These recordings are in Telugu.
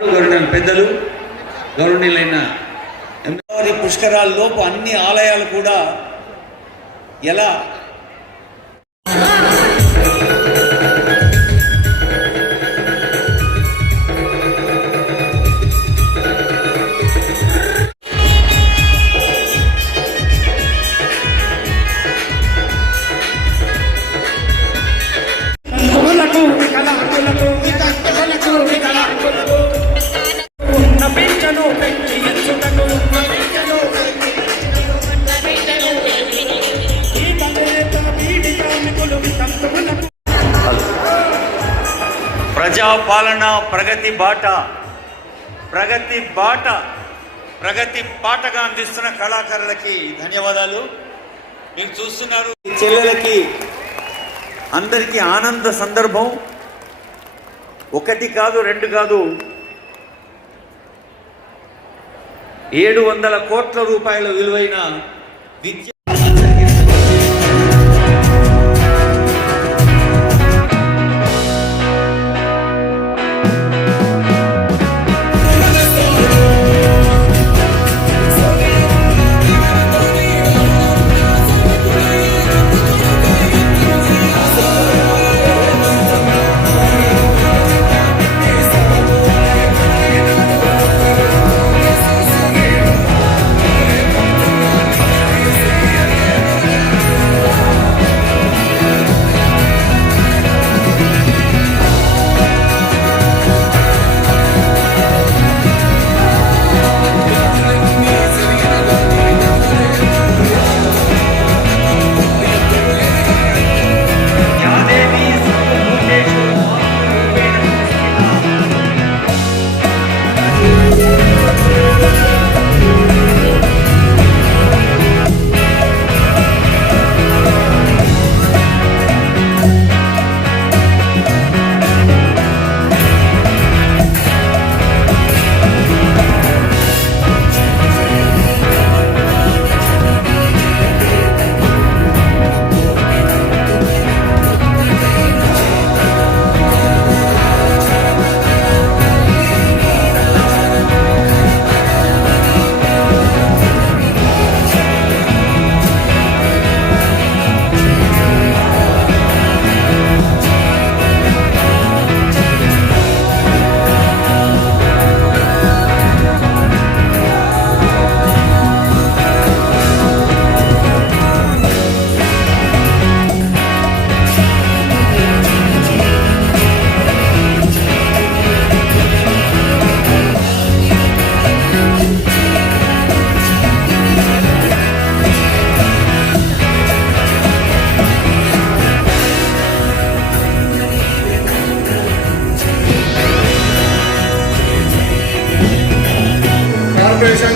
పెద్దలు గౌరవనీయులైన పుష్కరాల్లోపు అన్ని ఆలయాలు కూడా ఎలా ప్రజాపాలన ప్రగతి బాటగా అందిస్తున్న కళాకారులకి ధన్యవాదాలు. మీరు చూస్తున్నారు చెల్లెలకి అందరికీ ఆనంద సందర్భం. ఒకటి కాదు, రెండు కాదు, 700 కోట్ల రూపాయల విలువైన విద్య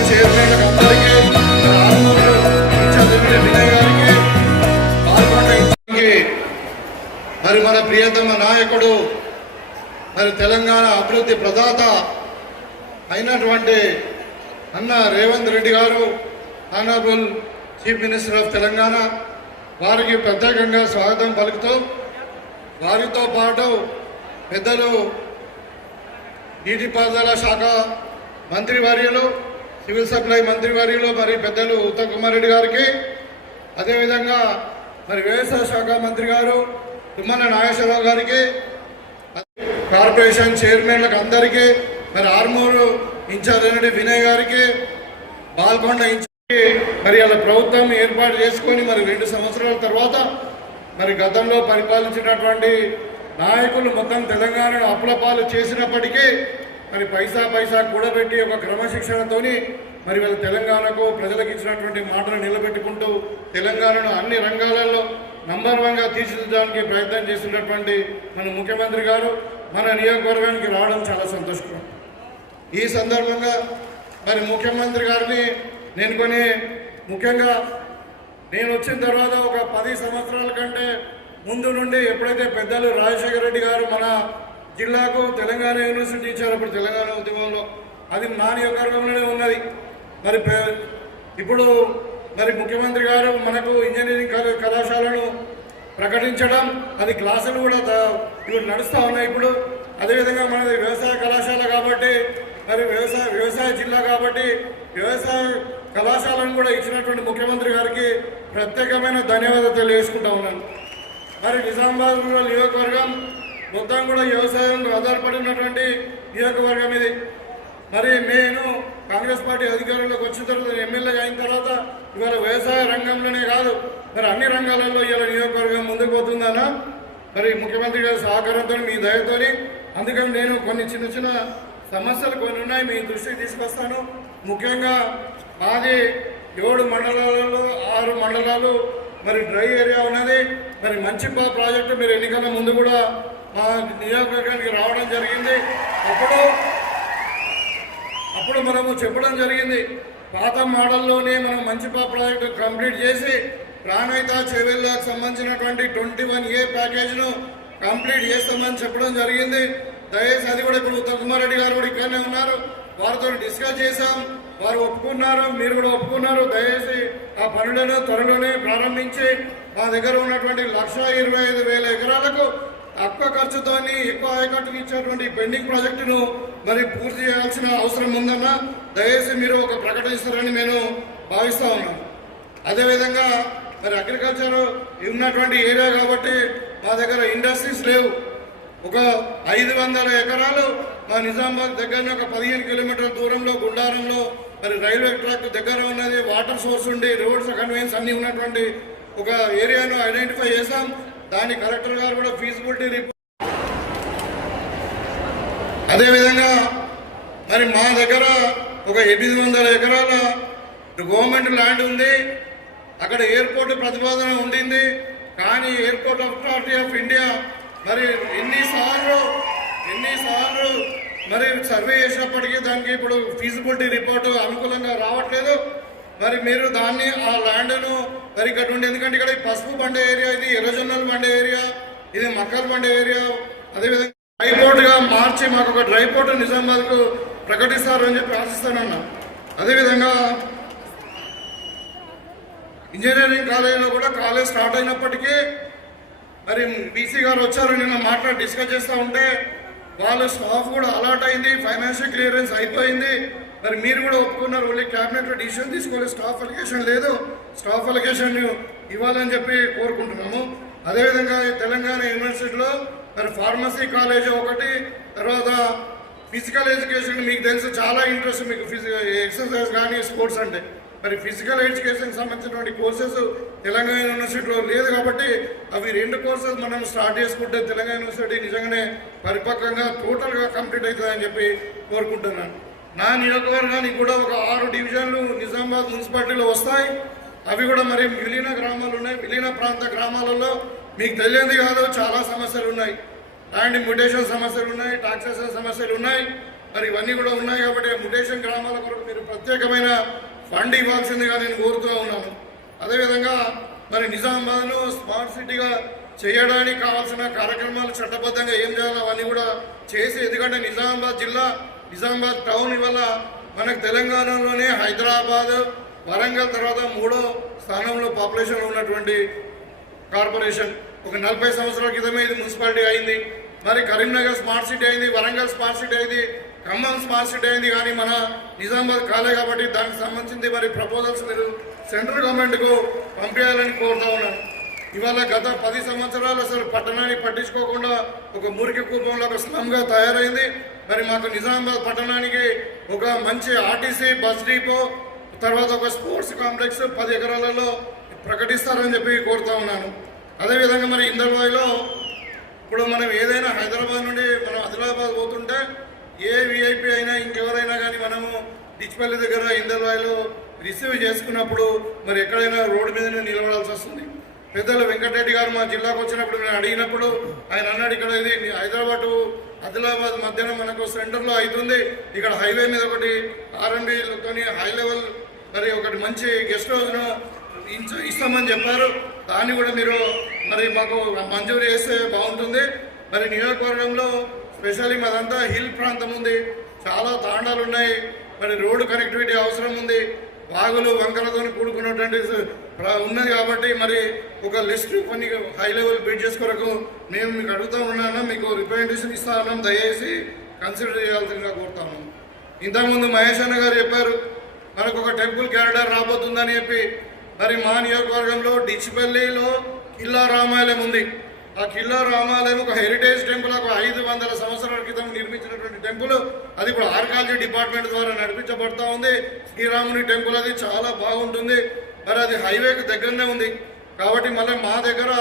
చైర్మన్లకు అందరికీ, వినయ్ గారికి, మరి మన ప్రియతమ నాయకుడు, మరి తెలంగాణ అభివృద్ధి ప్రదాత అయినటువంటి అన్న రేవంత్ రెడ్డి గారు, honourable chief minister of Telangana, వారికి ప్రత్యేకంగా స్వాగతం పలుకుతూ, వారితో పాటు పెద్దలు నీటిపారుదల శాఖ మంత్రివర్యులు, సివిల్ సప్లై మంత్రివర్యులు, మరి పెద్దలు ఉత్తమ్ కుమార్ రెడ్డి గారికి, అదేవిధంగా మరి వ్యవసాయ శాఖ మంత్రి గారు తుమ్మల నాగేశ్వరరావు గారికి, కార్పొరేషన్ చైర్మన్లకు అందరికీ, మరి ఆర్మూరు ఇన్ఛార్జ్ అయినటువంటి వినయ్ గారికి, బాల్కొండ ఇన్ఛార్జి, మరి అలా ప్రభుత్వం ఏర్పాటు చేసుకొని మరి 2 సంవత్సరాల తర్వాత మరి గతంలో పరిపాలించినటువంటి నాయకులు మొత్తం తెలంగాణను అప్పులపాలు చేసినప్పటికీ మరి పైసా కూడబెట్టి ఒక క్రమశిక్షణతోని మరి వీళ్ళ తెలంగాణకు ప్రజలకు ఇచ్చినటువంటి మాటలు నిలబెట్టుకుంటూ తెలంగాణను అన్ని రంగాలలో నంబర్ 1గా తీర్చిదిద్దడానికి ప్రయత్నం చేస్తున్నటువంటి మన ముఖ్యమంత్రి గారు మన నియోజకవర్గానికి రావడం చాలా సంతోషకరం. ఈ సందర్భంగా మరి ముఖ్యమంత్రి గారిని ముఖ్యంగా నేను వచ్చిన తర్వాత ఒక 10 సంవత్సరాల కంటే ముందు నుండి ఎప్పుడైతే పెద్దలు రాజశేఖర రెడ్డి గారు మన జిల్లాకు తెలంగాణ యూనివర్సిటీ ఇచ్చారు, అప్పుడు తెలంగాణ ఉద్యమంలో అది నా నియోజకవర్గంలోనే ఉన్నది. మరి ఇప్పుడు మరి ముఖ్యమంత్రి గారు మనకు ఇంజనీరింగ్ కళాశాలను ప్రకటించడం, అది క్లాసులు కూడా ఇప్పుడు నడుస్తూ ఉన్నాయి. ఇప్పుడు అదేవిధంగా మనది వ్యవసాయ కళాశాల కాబట్టి మరి వ్యవసాయ జిల్లా కాబట్టి వ్యవసాయ కళాశాలను కూడా ఇచ్చినటువంటి ముఖ్యమంత్రి గారికి ప్రత్యేకమైన ధన్యవాదాలు తెలియజేసుకుంటా ఉన్నాను. మరి నిజామాబాద్ రూరల్ నియోజకవర్గం మొత్తం కూడా వ్యవసాయం ఆధారపడి ఉన్నటువంటి నియోజకవర్గం ఇది. మరి నేను కాంగ్రెస్ పార్టీ అధికారంలోకి వచ్చిన తర్వాత ఎమ్మెల్యే అయిన తర్వాత ఇవాళ వ్యవసాయ రంగంలోనే కాదు మరి అన్ని రంగాలలో ఇవాళ నియోజకవర్గం ముందుకు పోతుందన్నా మరి ముఖ్యమంత్రి గారి సహకారంతో మీ దయతోని. అందుకని నేను కొన్ని చిన్న చిన్న సమస్యలు కొన్ని ఉన్నాయి మీ దృష్టికి తీసుకొస్తాను. ముఖ్యంగా మాది 7 మండలాలలో 6 మండలాలు మరి డ్రై ఏరియా ఉన్నది. మరి మంచిపా ప్రాజెక్టు మీరు ఎన్నికల ముందు కూడా మా నియోజకవర్గానికి రావడం జరిగింది. అప్పుడు మనము చెప్పడం జరిగింది పాత మోడల్లోనే మనం మంచిపా ప్రాజెక్టు కంప్లీట్ చేసి ప్రాణహిత చేవెళ్ళకు సంబంధించినటువంటి 21A ప్యాకేజ్ను కంప్లీట్ చేస్తామని చెప్పడం జరిగింది. దయచేసి అది కూడా ఇప్పుడు ఉత్తమ్ కుమార్ రెడ్డి గారు కూడా ఇక్కడనే ఉన్నారు, వారితో డిస్కస్ చేశాం, వారు ఒప్పుకున్నారు, మీరు కూడా ఒప్పుకున్నారు. దయచేసి ఆ పనులను త్వరలోనే ప్రారంభించి మా దగ్గర ఉన్నటువంటి 1,25,000 ఎకరాలకు తక్కువ ఖర్చుతో ఎక్కువ ఆయకట్టుకు ఇచ్చేటువంటి పెండింగ్ ప్రాజెక్టును మరి పూర్తి చేయాల్సిన అవసరం ఉందన్న దయచేసి మీరు ఒక ప్రకటిస్తారని నేను భావిస్తా ఉన్నాను. అదేవిధంగా మరి అగ్రికల్చర్ ఉన్నటువంటి ఏరియా కాబట్టి మా దగ్గర ఇండస్ట్రీస్ లేవు. ఒక 500 ఎకరాలు మా నిజామాబాద్ దగ్గరనే ఒక 15 కిలోమీటర్ల దూరంలో గుండారంలో మరి రైల్వే ట్రాక్ దగ్గర ఉన్నది, వాటర్ సోర్స్ ఉండి రోడ్స్ కన్వీనియన్స్ అన్నీ ఉన్నటువంటి ఒక ఏరియాను ఐడెంటిఫై చేశాం. దాని కలెక్టర్ గారు కూడా ఫీజిబిలిటీ రిపోర్ట్. అదేవిధంగా మరి మా దగ్గర ఒక 800 ఎకరాల గవర్నమెంట్ ల్యాండ్ ఉంది. అక్కడ ఎయిర్పోర్ట్ ప్రతిపాదన ఉండింది, కానీ ఎయిర్పోర్ట్ అథారిటీ ఆఫ్ ఇండియా మరి ఎన్నిసార్లు మరి సర్వే చేసినప్పటికీ దానికి ఇప్పుడు ఫీజిబిలిటీ రిపోర్టు అనుకూలంగా రావట్లేదు. మరి మీరు దాన్ని ఆ ల్యాండ్ను మరి ఇక్కడ ఉండి, ఎందుకంటే ఇక్కడ పసుపు బండే ఏరియా, ఇది ఎర్రజొన్నలు బండే ఏరియా, ఇది మక్కలు బండే ఏరియా. అదేవిధంగా డ్రైపోర్ట్గా మార్చి మాకు ఒక డ్రైపోర్ట్ నిజామాబాద్కు ప్రకటిస్తారు అని చెప్పి ఆశిస్తానన్నా. అదేవిధంగా ఇంజనీరింగ్ కాలేజీలో కూడా కాలేజ్ స్టార్ట్ అయినప్పటికీ మరి బీసీ గారు వచ్చారు, నిన్న మాట్లాడి డిస్కస్ చేస్తూ ఉంటే వాళ్ళు స్టాఫ్ కూడా అలాట్ అయింది, ఫైనాన్షియల్ క్లియరెన్స్ అయిపోయింది. మరి మీరు కూడా ఒప్పుకున్నారు, ఓన్లీ క్యాబినెట్లో డిసిషన్ తీసుకోవాలి, స్టాఫ్ అలిగేషన్ లేదు, స్టాఫ్ అలిగేషన్ ఇవ్వాలని చెప్పి కోరుకుంటున్నాము. అదేవిధంగా తెలంగాణ యూనివర్సిటీలో మరి ఫార్మసీ కాలేజ్ ఒకటి, తర్వాత ఫిజికల్ ఎడ్యుకేషన్ మీకు తెలుసు చాలా ఇంట్రెస్ట్ మీకు, ఎక్సర్సైజ్ కానీ స్పోర్ట్స్ అంటే మరి ఫిజికల్ ఎడ్యుకేషన్కి సంబంధించినటువంటి కోర్సెస్ తెలంగాణ యూనివర్సిటీలో లేదు కాబట్టి అవి 2 కోర్సెస్ మనం స్టార్ట్ చేసుకుంటే తెలంగాణ యూనివర్సిటీ నిజంగానే పరిపక్వంగా టోటల్గా కంప్లీట్ అవుతుందని చెప్పి కోరుకుంటున్నాను. నా నియోజకవర్గానికి కూడా ఒక 6 డివిజన్లు నిజామాబాద్ మున్సిపాలిటీలో వస్తాయి. అవి కూడా మరి విలీన గ్రామాలు ఉన్నాయి. విలీన ప్రాంత గ్రామాలలో మీకు తెలియంది కాదు చాలా సమస్యలు ఉన్నాయి, ల్యాండ్ మ్యుటేషన్ సమస్యలు ఉన్నాయి, టాక్సేషన్ సమస్యలు ఉన్నాయి. మరి ఇవన్నీ కూడా ఉన్నాయి కాబట్టి మ్యుటేషన్ గ్రామాల కొరకు మీరు ప్రత్యేకమైన ఫండ్ ఇవ్వాల్సిందిగా నేను కోరుతూ ఉన్నాను. అదేవిధంగా మరి నిజామాబాద్ను స్మార్ట్ సిటీగా చేయడానికి కావాల్సిన కార్యక్రమాలు చట్టబద్ధంగా ఏం చేయాలో అవన్నీ కూడా చేసి, ఎందుకంటే నిజామాబాద్ జిల్లా, నిజామాబాద్ టౌన్ ఇవాళ మనకు తెలంగాణలోనే హైదరాబాద్, వరంగల్ తర్వాత 3వ స్థానంలో పాపులేషన్ ఉన్నటువంటి కార్పొరేషన్. ఒక 40 సంవత్సరాల క్రితమే ఇది మున్సిపాలిటీ అయింది. మరి కరీంనగర్ స్మార్ట్ సిటీ అయింది, వరంగల్ స్మార్ట్ సిటీ అయింది, ఖమ్మం స్మార్ట్ సిటీ అయింది, కానీ మన నిజామాబాద్ కాలే కాబట్టి దానికి సంబంధించింది మరి ప్రపోజల్స్ మీరు సెంట్రల్ గవర్నమెంట్కు పంపించాలని కోరుతా ఉన్నాను. ఇవాళ గత 10 సంవత్సరాలు అసలు పట్టణాన్ని పట్టించుకోకుండా ఒక మురికి కూపంలో ఒక స్లమ్గా తయారైంది. మరి మాకు నిజామాబాద్ పట్టణానికి ఒక మంచి ఆర్టీసీ బస్ డిపో, తర్వాత ఒక స్పోర్ట్స్ కాంప్లెక్స్ 10 ఎకరాలలో ప్రకటిస్తారని చెప్పి కోరుతా ఉన్నాను. అదేవిధంగా మరి ఇందర్వాయిలో ఇప్పుడు మనం ఏదైనా హైదరాబాద్ నుండి మనం ఆదిలాబాద్ పోతుంటే ఏ విఐపి అయినా ఇంకెవరైనా కానీ మనము డిచ్పల్లి దగ్గర ఇందర్వాయిలో రిసీవ్ చేసుకున్నప్పుడు మరి ఎక్కడైనా రోడ్డు మీదనే నిలబడాల్సి వస్తుంది. పెద్దలు వెంకటరెడ్డి గారు మా జిల్లాకు వచ్చినప్పుడు నేను అడిగినప్పుడు ఆయన అన్నాడు, ఇక్కడ ఇది హైదరాబాద్ ఆదిలాబాద్ మధ్యన మనకు సెంటర్లో అవుతుంది, ఇక్కడ హైవే మీద ఒకటి R&Bతో హై లెవెల్ మరి ఒకటి మంచి గెస్ట్ హౌస్ను ఇస్తామని చెప్పారు. దాన్ని కూడా మీరు మరి మాకు మంజూరు చేస్తే బాగుంటుంది. మరి నియోజకవర్గంలో స్పెషల్లీ మాదంతా హిల్ ప్రాంతం ఉంది, చాలా తాండాలు ఉన్నాయి, మరి రోడ్డు కనెక్టివిటీ అవసరం ఉంది. వాగులు వంకలతో కూడుకున్నటువంటి ఉన్నది కాబట్టి మరి ఒక లిస్టు కొన్ని హై లెవెల్ బ్రిడ్జెస్ కొరకు నేను మీకు అడుగుతా ఉన్నాను, మీకు రిప్రజెంటేషన్ ఇస్తా ఉన్నాం, దయచేసి కన్సిడర్ చేయాల్సిందిగా కోరుతాను. ఇంతకుముందు మహేష్ అన్న గారు చెప్పారు మనకు ఒక టెంపుల్ క్యారిడార్ రాబోతుందని చెప్పి. మరి మా నియోజకవర్గంలో డిచ్చిపల్లిలో కిల్లా రామాలయం ఉంది. ఆ కిల్లా రామాలయం ఒక హెరిటేజ్ టెంపుల్, ఒక 500 సంవత్సరాల క్రితం నిర్మించినటువంటి టెంపుల్. అది ఇప్పుడు ఆర్కాలజీ డిపార్ట్మెంట్ ద్వారా నడిపించబడతా ఉంది. శ్రీరాముని టెంపుల్ అది చాలా బాగుంటుంది. మరి అది హైవేకి దగ్గరనే ఉంది కాబట్టి మళ్ళీ మా దగ్గర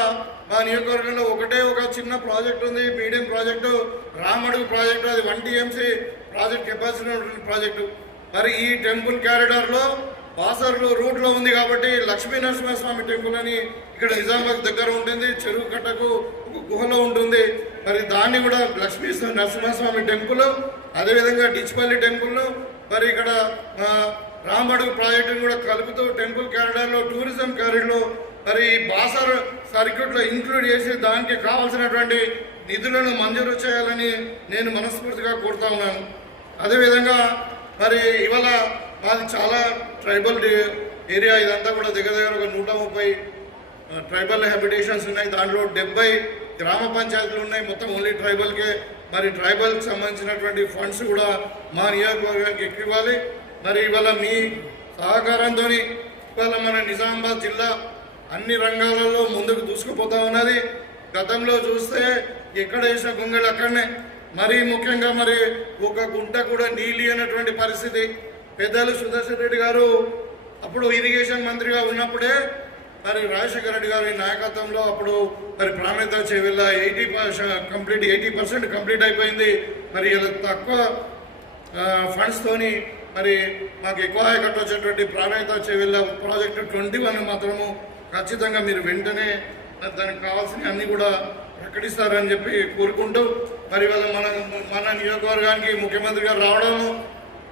మా నియోజకవర్గంలో ఒకటే ఒక చిన్న ప్రాజెక్ట్ ఉంది, మీడియం ప్రాజెక్టు, రామడుగు ప్రాజెక్టు. అది 1 TMC ప్రాజెక్ట్ కెపాసిటీ ఉన్నటువంటి ప్రాజెక్టు. మరి ఈ టెంపుల్ క్యారిడార్లో బాసర్లు రూట్లో ఉంది కాబట్టి లక్ష్మీ నరసింహస్వామి టెంపుల్ అని ఇక్కడ నిజామాబాద్ దగ్గర ఉంటుంది, చెరువు కట్టకు ఒక గుహలో ఉంటుంది. మరి దాన్ని కూడా లక్ష్మీ నరసింహస్వామి టెంపుల్, అదేవిధంగా డిచ్పల్లి టెంపుల్, మరి ఇక్కడ రామడుగు ప్రాజెక్టును కూడా కలుపుతూ టెంపుల్ క్యారిడార్లో టూరిజం క్యారిడార్లో మరి బాసర్ సర్క్యూట్లో ఇంక్లూడ్ చేసి దానికి కావాల్సినటువంటి నిధులను మంజూరు చేయాలని నేను మనస్ఫూర్తిగా కోరుతా ఉన్నాను. అదేవిధంగా మరి ఇవాళ మాది చాలా ట్రైబల్ ఏరియా, ఇదంతా కూడా దగ్గర ఒక 130 ట్రైబల్ హ్యాబిటేషన్స్ ఉన్నాయి. దాంట్లో 70 గ్రామ పంచాయతీలు ఉన్నాయి, మొత్తం ఓన్లీ ట్రైబల్కే. మరి ట్రైబల్కి సంబంధించినటువంటి ఫండ్స్ కూడా మా నియోజకవర్గానికి ఎక్కువ ఇవ్వాలి. మరి ఇవాళ మీ సహకారంతో ఇవాళ మన నిజామాబాద్ జిల్లా అన్ని రంగాలలో ముందుకు దూసుకుపోతా ఉన్నది. గతంలో చూస్తే ఎక్కడ వేసిన గుంగలు అక్కడనే. మరీ ముఖ్యంగా మరి ఒక గుంట కూడా నీళ్ళు అన్నటువంటి పరిస్థితి. పెద్దలు సుదర్శన్ రెడ్డి గారు అప్పుడు ఇరిగేషన్ మంత్రిగా ఉన్నప్పుడే మరి రాజశేఖర రెడ్డి గారి నాయకత్వంలో అప్పుడు మరి ప్రాణేత చేవెళ్ళ 80% కంప్లీట్ అయిపోయింది. మరి ఇలా తక్కువ ఫండ్స్తోని మరి మాకు ఎక్కువ కట్టొచ్చేటువంటి ప్రాణేత చేవెళ్ళ ప్రాజెక్టు 21 మాత్రము ఖచ్చితంగా మీరు వెంటనే దానికి కావాల్సిన అన్నీ కూడా ప్రకటిస్తారని చెప్పి కోరుకుంటూ మరి ఇవాళ మన నియోజకవర్గానికి ముఖ్యమంత్రి గారు రావడము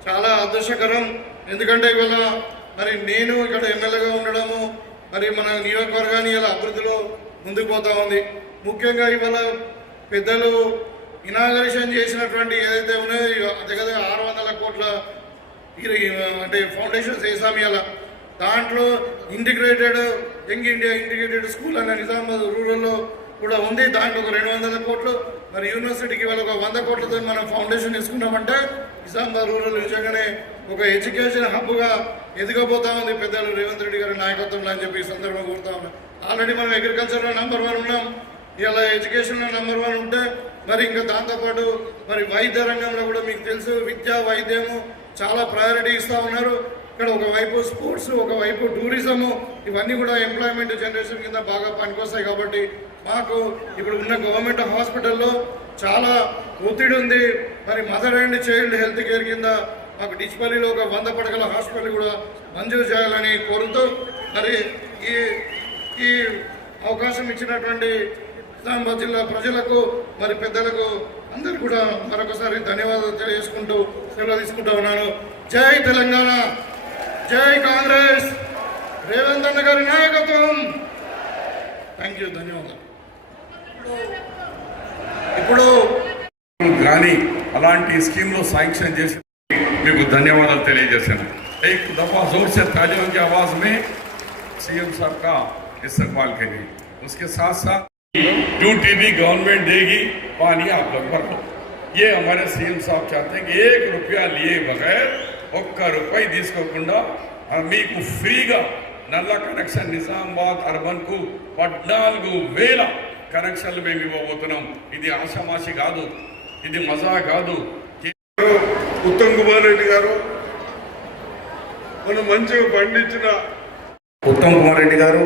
చాలా అదృష్టకరం. ఎందుకంటే ఇవాళ మరి నేను ఇక్కడ ఎమ్మెల్యేగా ఉండడము మరి మన నియోజకవర్గాన్ని ఇలా అభివృద్ధిలో ముందుకు పోతా ఉంది. ముఖ్యంగా ఇవాళ పెద్దలు ఇనాగరేషన్ చేసినటువంటి ఏదైతే ఉన్నాయో దగ్గర 600 కోట్ల అంటే ఫౌండేషన్స్ వేసాము ఇలా. దాంట్లో integrated young India integrated school అనే నిజామాబాద్ రూరల్లో కూడా ఉంది. దాంట్లో ఒక 200 కోట్లు. మరి యూనివర్సిటీకి వాళ్ళ ఒక 100 కోట్లతో మనం ఫౌండేషన్ వేసుకున్నామంటే నిజామాబాద్ రూరల్ నిజంగానే ఒక ఎడ్యుకేషన్ హబ్గా ఎదిగబోతా ఉంది పెద్దలు రేవంత్ రెడ్డి గారి నాయకత్వంలో అని చెప్పి ఈ సందర్భంగా కోరుతా ఉన్నాం. ఆల్రెడీ మనం అగ్రికల్చర్లో #1 ఉన్నాం, ఇలా ఎడ్యుకేషన్లో #1 ఉంటే మరి ఇంకా దాంతోపాటు మరి వైద్య రంగంలో కూడా మీకు తెలుసు విద్య వైద్యము చాలా ప్రయారిటీ ఇస్తూ ఉన్నారు. ఇక్కడ ఒకవైపు స్పోర్ట్స్, ఒకవైపు టూరిజము, ఇవన్నీ కూడా ఎంప్లాయ్మెంట్ జనరేషన్ కింద బాగా పనికొస్తాయి. కాబట్టి మాకు ఇప్పుడు ఉన్న గవర్నమెంట్ హాస్పిటల్లో చాలా ఒత్తిడి ఉంది. మరి mother and child health care కింద మాకు డిచ్పల్లిలో ఒక 100 పడకల హాస్పిటల్ కూడా మంజూరు చేయాలని కోరుతూ మరి ఈ అవకాశం ఇచ్చినటువంటి నిజామాబాద్ జిల్లా ప్రజలకు మరి పెద్దలకు అందరూ కూడా మరొకసారి ధన్యవాదాలు తెలియజేసుకుంటూ సెలవు తీసుకుంటూ ఉన్నాను. జై తెలంగాణ, జై కాంగ్రెస్, రేవంత్ అన్న గారి నాయకత్వం. థ్యాంక్ యూ, ధన్యవాదాలు. ఇప్పుడు కానీ అలాంటి స్కీమ్లో శాంక్షన్ చేసి మీకు ధన్యవాదాలు తెలియజేశాను. एक दफा जोर से तालियों की आवाज में सीएम साहब का इस्तेमाल करिए. उसके साथ साथ ड्यूटी भी गवर्नमेंट देगी, पानी आप लोग भर लो. ये हमारे सीएम साहब चाहते हैं कि 1 रुपया लिए बगैर ₹1 తీసుకోకుండా మీకు ఫ్రీగా నల్ల కనెక్షన్ నిజామాబాద్ అర్బన్ కు 14,000 కనెక్షన్లు మేము ఇవ్వబోతున్నాం. ఇది ఆషామాషి కాదు, ఇది మజా కాదు. ఉత్తమ్ కుమార్ రెడ్డి గారు మనం మంచిగా పండించిన ఉత్తమ్ కుమార్ రెడ్డి గారు,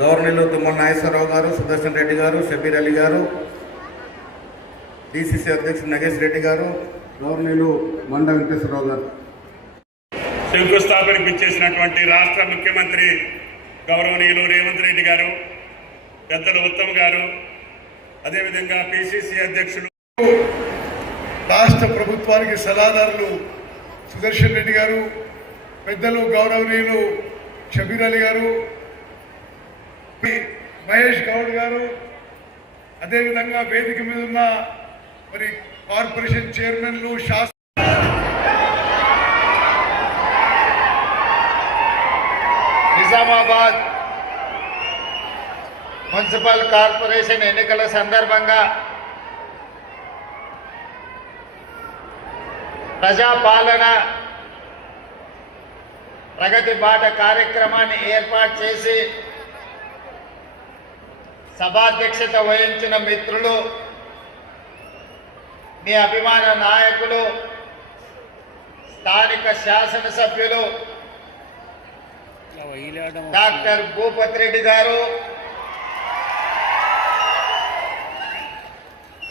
గవర్నర్లు తుమ్మల నాగేశ్వరరావు గారు, సుదర్శన్ రెడ్డి గారు, షబీర్ అలీ గారు, డిసిసి అధ్యక్షుడు నగేష్ రెడ్డి గారు, గవర్నర్లు మండ వెంకటేశ్వరరావు గారు. శంకుస్థాపనకు ఇచ్చేసినటువంటి రాష్ట్ర ముఖ్యమంత్రి గౌరవనీయులు రేవంత్ రెడ్డి గారు, పెద్దలు ఉత్తమ్ గారు, అదేవిధంగా పిసిసి అధ్యక్షులు రాష్ట్ర ప్రభుత్వానికి సలహాదారులు సుదర్శన్ రెడ్డి గారు, పెద్దలు గౌరవనీయులు షబీర్ అలీ గారు, మహేష్ గౌడ్ గారు, అదేవిధంగా వేదిక మీద ఉన్న మరి కార్పొరేషన్ చైర్మన్లు, నిజామాబాద్ మున్సిపల్ కార్పొరేషన్ ఎన్నికల సందర్భంగా ప్రజాపాలన ప్రగతి బాట కార్యక్రమాన్ని ఏర్పాటు చేసి సభాధ్యక్షత వహించిన మిత్రులు, మీ అభిమాన నాయకులు, స్థానిక శాసనసభ్యులు డాక్టర్ భూపతి రెడ్డి గారు,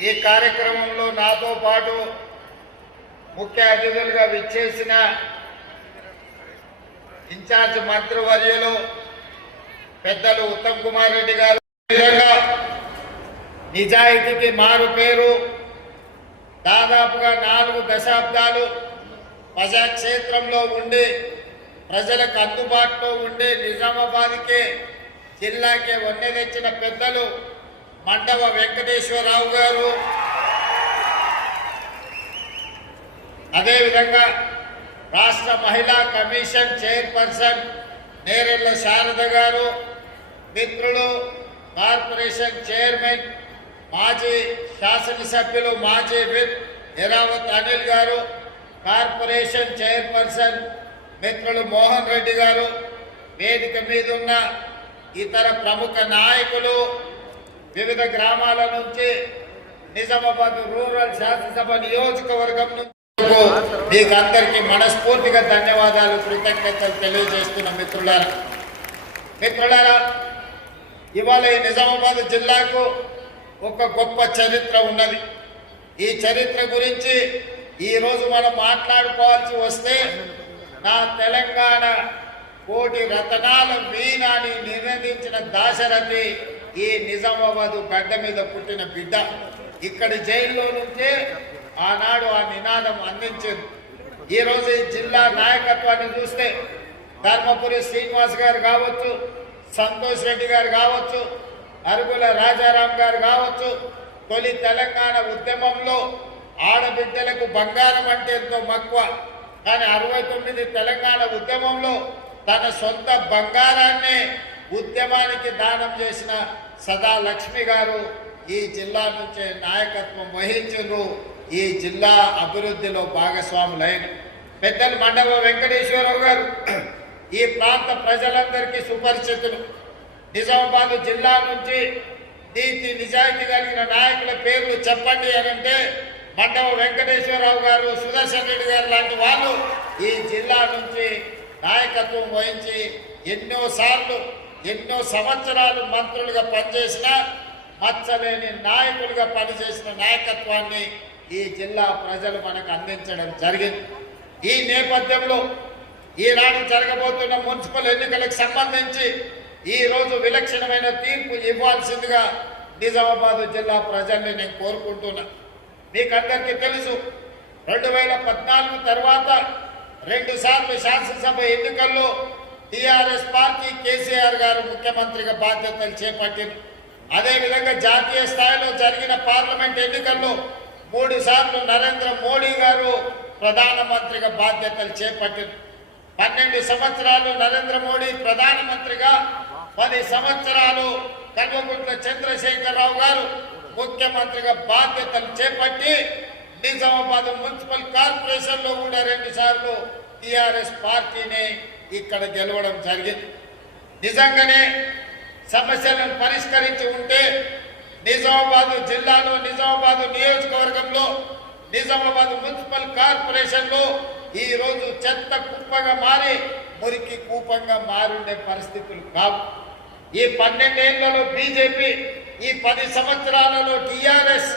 ఈ కార్యక్రమంలో నాతో పాటు ముఖ్య అతిథులుగా విచ్చేసిన ఇన్ఛార్జ్ మంత్రివర్యులు పెద్దలు ఉత్తమ్ కుమార్ రెడ్డి గారు, విధంగా నిజాయితీకి మారు పేరు, దాదాపుగా 4 దశాబ్దాలు ప్రజాక్షేత్రంలో ఉండి ప్రజలకు అందుబాటులో ఉండి నిజామాబాద్కే జిల్లాకే వన్నె తెచ్చిన పెద్దలు మండవ వెంకటేశ్వరరావు గారు, అదేవిధంగా రాష్ట్ర మహిళా కమిషన్ చైర్పర్సన్ నేరెళ్ల శారద గారు, మిత్రులు కార్పొరేషన్ చైర్మన్ మాజీ శాసనసభ్యులు మాజీ విప్ ఎరావత్ అనిల్ గారు, కార్పొరేషన్ చైర్పర్సన్ మిత్రులు మోహన్ రెడ్డి గారు, వేదిక మీద ఉన్న ఇతర ప్రముఖ నాయకులు, వివిధ గ్రామాల నుంచి నిజామాబాద్ రూరల్ శాసనసభ నియోజకవర్గం నుంచి మీకు అందరికీ మనస్ఫూర్తిగా ధన్యవాదాలు, కృతజ్ఞతలు తెలియజేస్తున్న మిత్రులారా, ఇవాళ ఈ నిజామాబాద్ జిల్లాకు ఒక గొప్ప చరిత్ర ఉన్నది. ఈ చరిత్ర గురించి ఈరోజు మనం మాట్లాడుకోవాల్సి వస్తే, నా తెలంగాణ కోటి రతనాల వీణాన్ని నినదించిన దాశరథి ఈ నిజామాబాద్ గడ్డ మీద పుట్టిన బిడ్డ. ఇక్కడి జైల్లో నుంచే ఆనాడు ఆ నినాదం అందించింది. ఈరోజు ఈ జిల్లా నాయకత్వాన్ని చూస్తే ధర్మపురి శ్రీనివాస్ గారు కావచ్చు, సంతోష్ రెడ్డి గారు కావచ్చు, అరుగుల రాజారాం గారు కావచ్చు, తొలి తెలంగాణ ఉద్యమంలో ఆడబిడ్డలకు బంగారం అంటే ఎంతో మక్కువ, కానీ 69 తెలంగాణ ఉద్యమంలో తన సొంత బంగారాన్ని ఉద్యమానికి దానం చేసిన సదా లక్ష్మి గారు ఈ జిల్లా నుంచే నాయకత్వం వహించారు. ఈ జిల్లా అభివృద్ధిలో భాగస్వాములైన పెద్దలు మండవ వెంకటేశ్వరరావు గారు ఈ ప్రాంత ప్రజలందరికీ సుపరిచితులు. నిజామాబాద్ జిల్లా నుంచి నీతి నిజాయితీ కలిగిన నాయకుల పేర్లు చెప్పండి అని అంటే మండవ వెంకటేశ్వరరావు గారు, సుదర్శన్ రెడ్డి గారు లాంటి వాళ్ళు ఈ జిల్లా నుంచి నాయకత్వం వహించి ఎన్నో సంవత్సరాలు మంత్రులుగా పనిచేసిన, మచ్చలేని నాయకులుగా పనిచేసిన నాయకత్వాన్ని ఈ జిల్లా ప్రజలు మనకు అందించడం జరిగింది. ఈ నేపథ్యంలో ఈనాడు జరగబోతున్న మున్సిపల్ ఎన్నికలకు సంబంధించి ఈరోజు విలక్షణమైన తీర్పు ఇవ్వాల్సిందిగా నిజామాబాద్ జిల్లా ప్రజల్ని నేను కోరుకుంటున్నా. మీకందరికీ తెలుసు, 2014 తర్వాత 2 సార్లు శాసనసభ ఎన్నికల్లో టీఆర్ఎస్ పార్టీ కేసీఆర్ గారు ముఖ్యమంత్రిగా బాధ్యతలు చేపట్టింది. అదేవిధంగా జాతీయ స్థాయిలో జరిగిన పార్లమెంట్ ఎన్నికల్లో 3 సార్లు నరేంద్ర మోడీ గారు ప్రధానమంత్రిగా బాధ్యతలు చేపట్టింది. 12 సంవత్సరాలు నరేంద్ర మోడీ ప్రధానమంత్రిగా, 10 సంవత్సరాలు కల్వకుంట్ల చంద్రశేఖరరావు గారు ముఖ్యమంత్రిగా బాధ్యతలు చేపట్టి నిజామాబాద్ మున్సిపల్ కార్పొరేషన్లో కూడా 2 సార్లు టీఆర్ఎస్ పార్టీని ఇక్కడ గెలవడం జరిగింది. నిజంగానే సమస్యలను పరిష్కరించి ఉంటే నిజామాబాద్ జిల్లాలో, నిజామాబాద్ నియోజకవర్గంలో, నిజామాబాద్ మున్సిపల్ కార్పొరేషన్లో ఈరోజు చెత్త కుప్పగా మారి మురికి కూపంగా మారుండే పరిస్థితులు కావు. ఈ 12 ఏళ్లలో బీజేపీ, ఈ 10 సంవత్సరాలలో టీఆర్ఎస్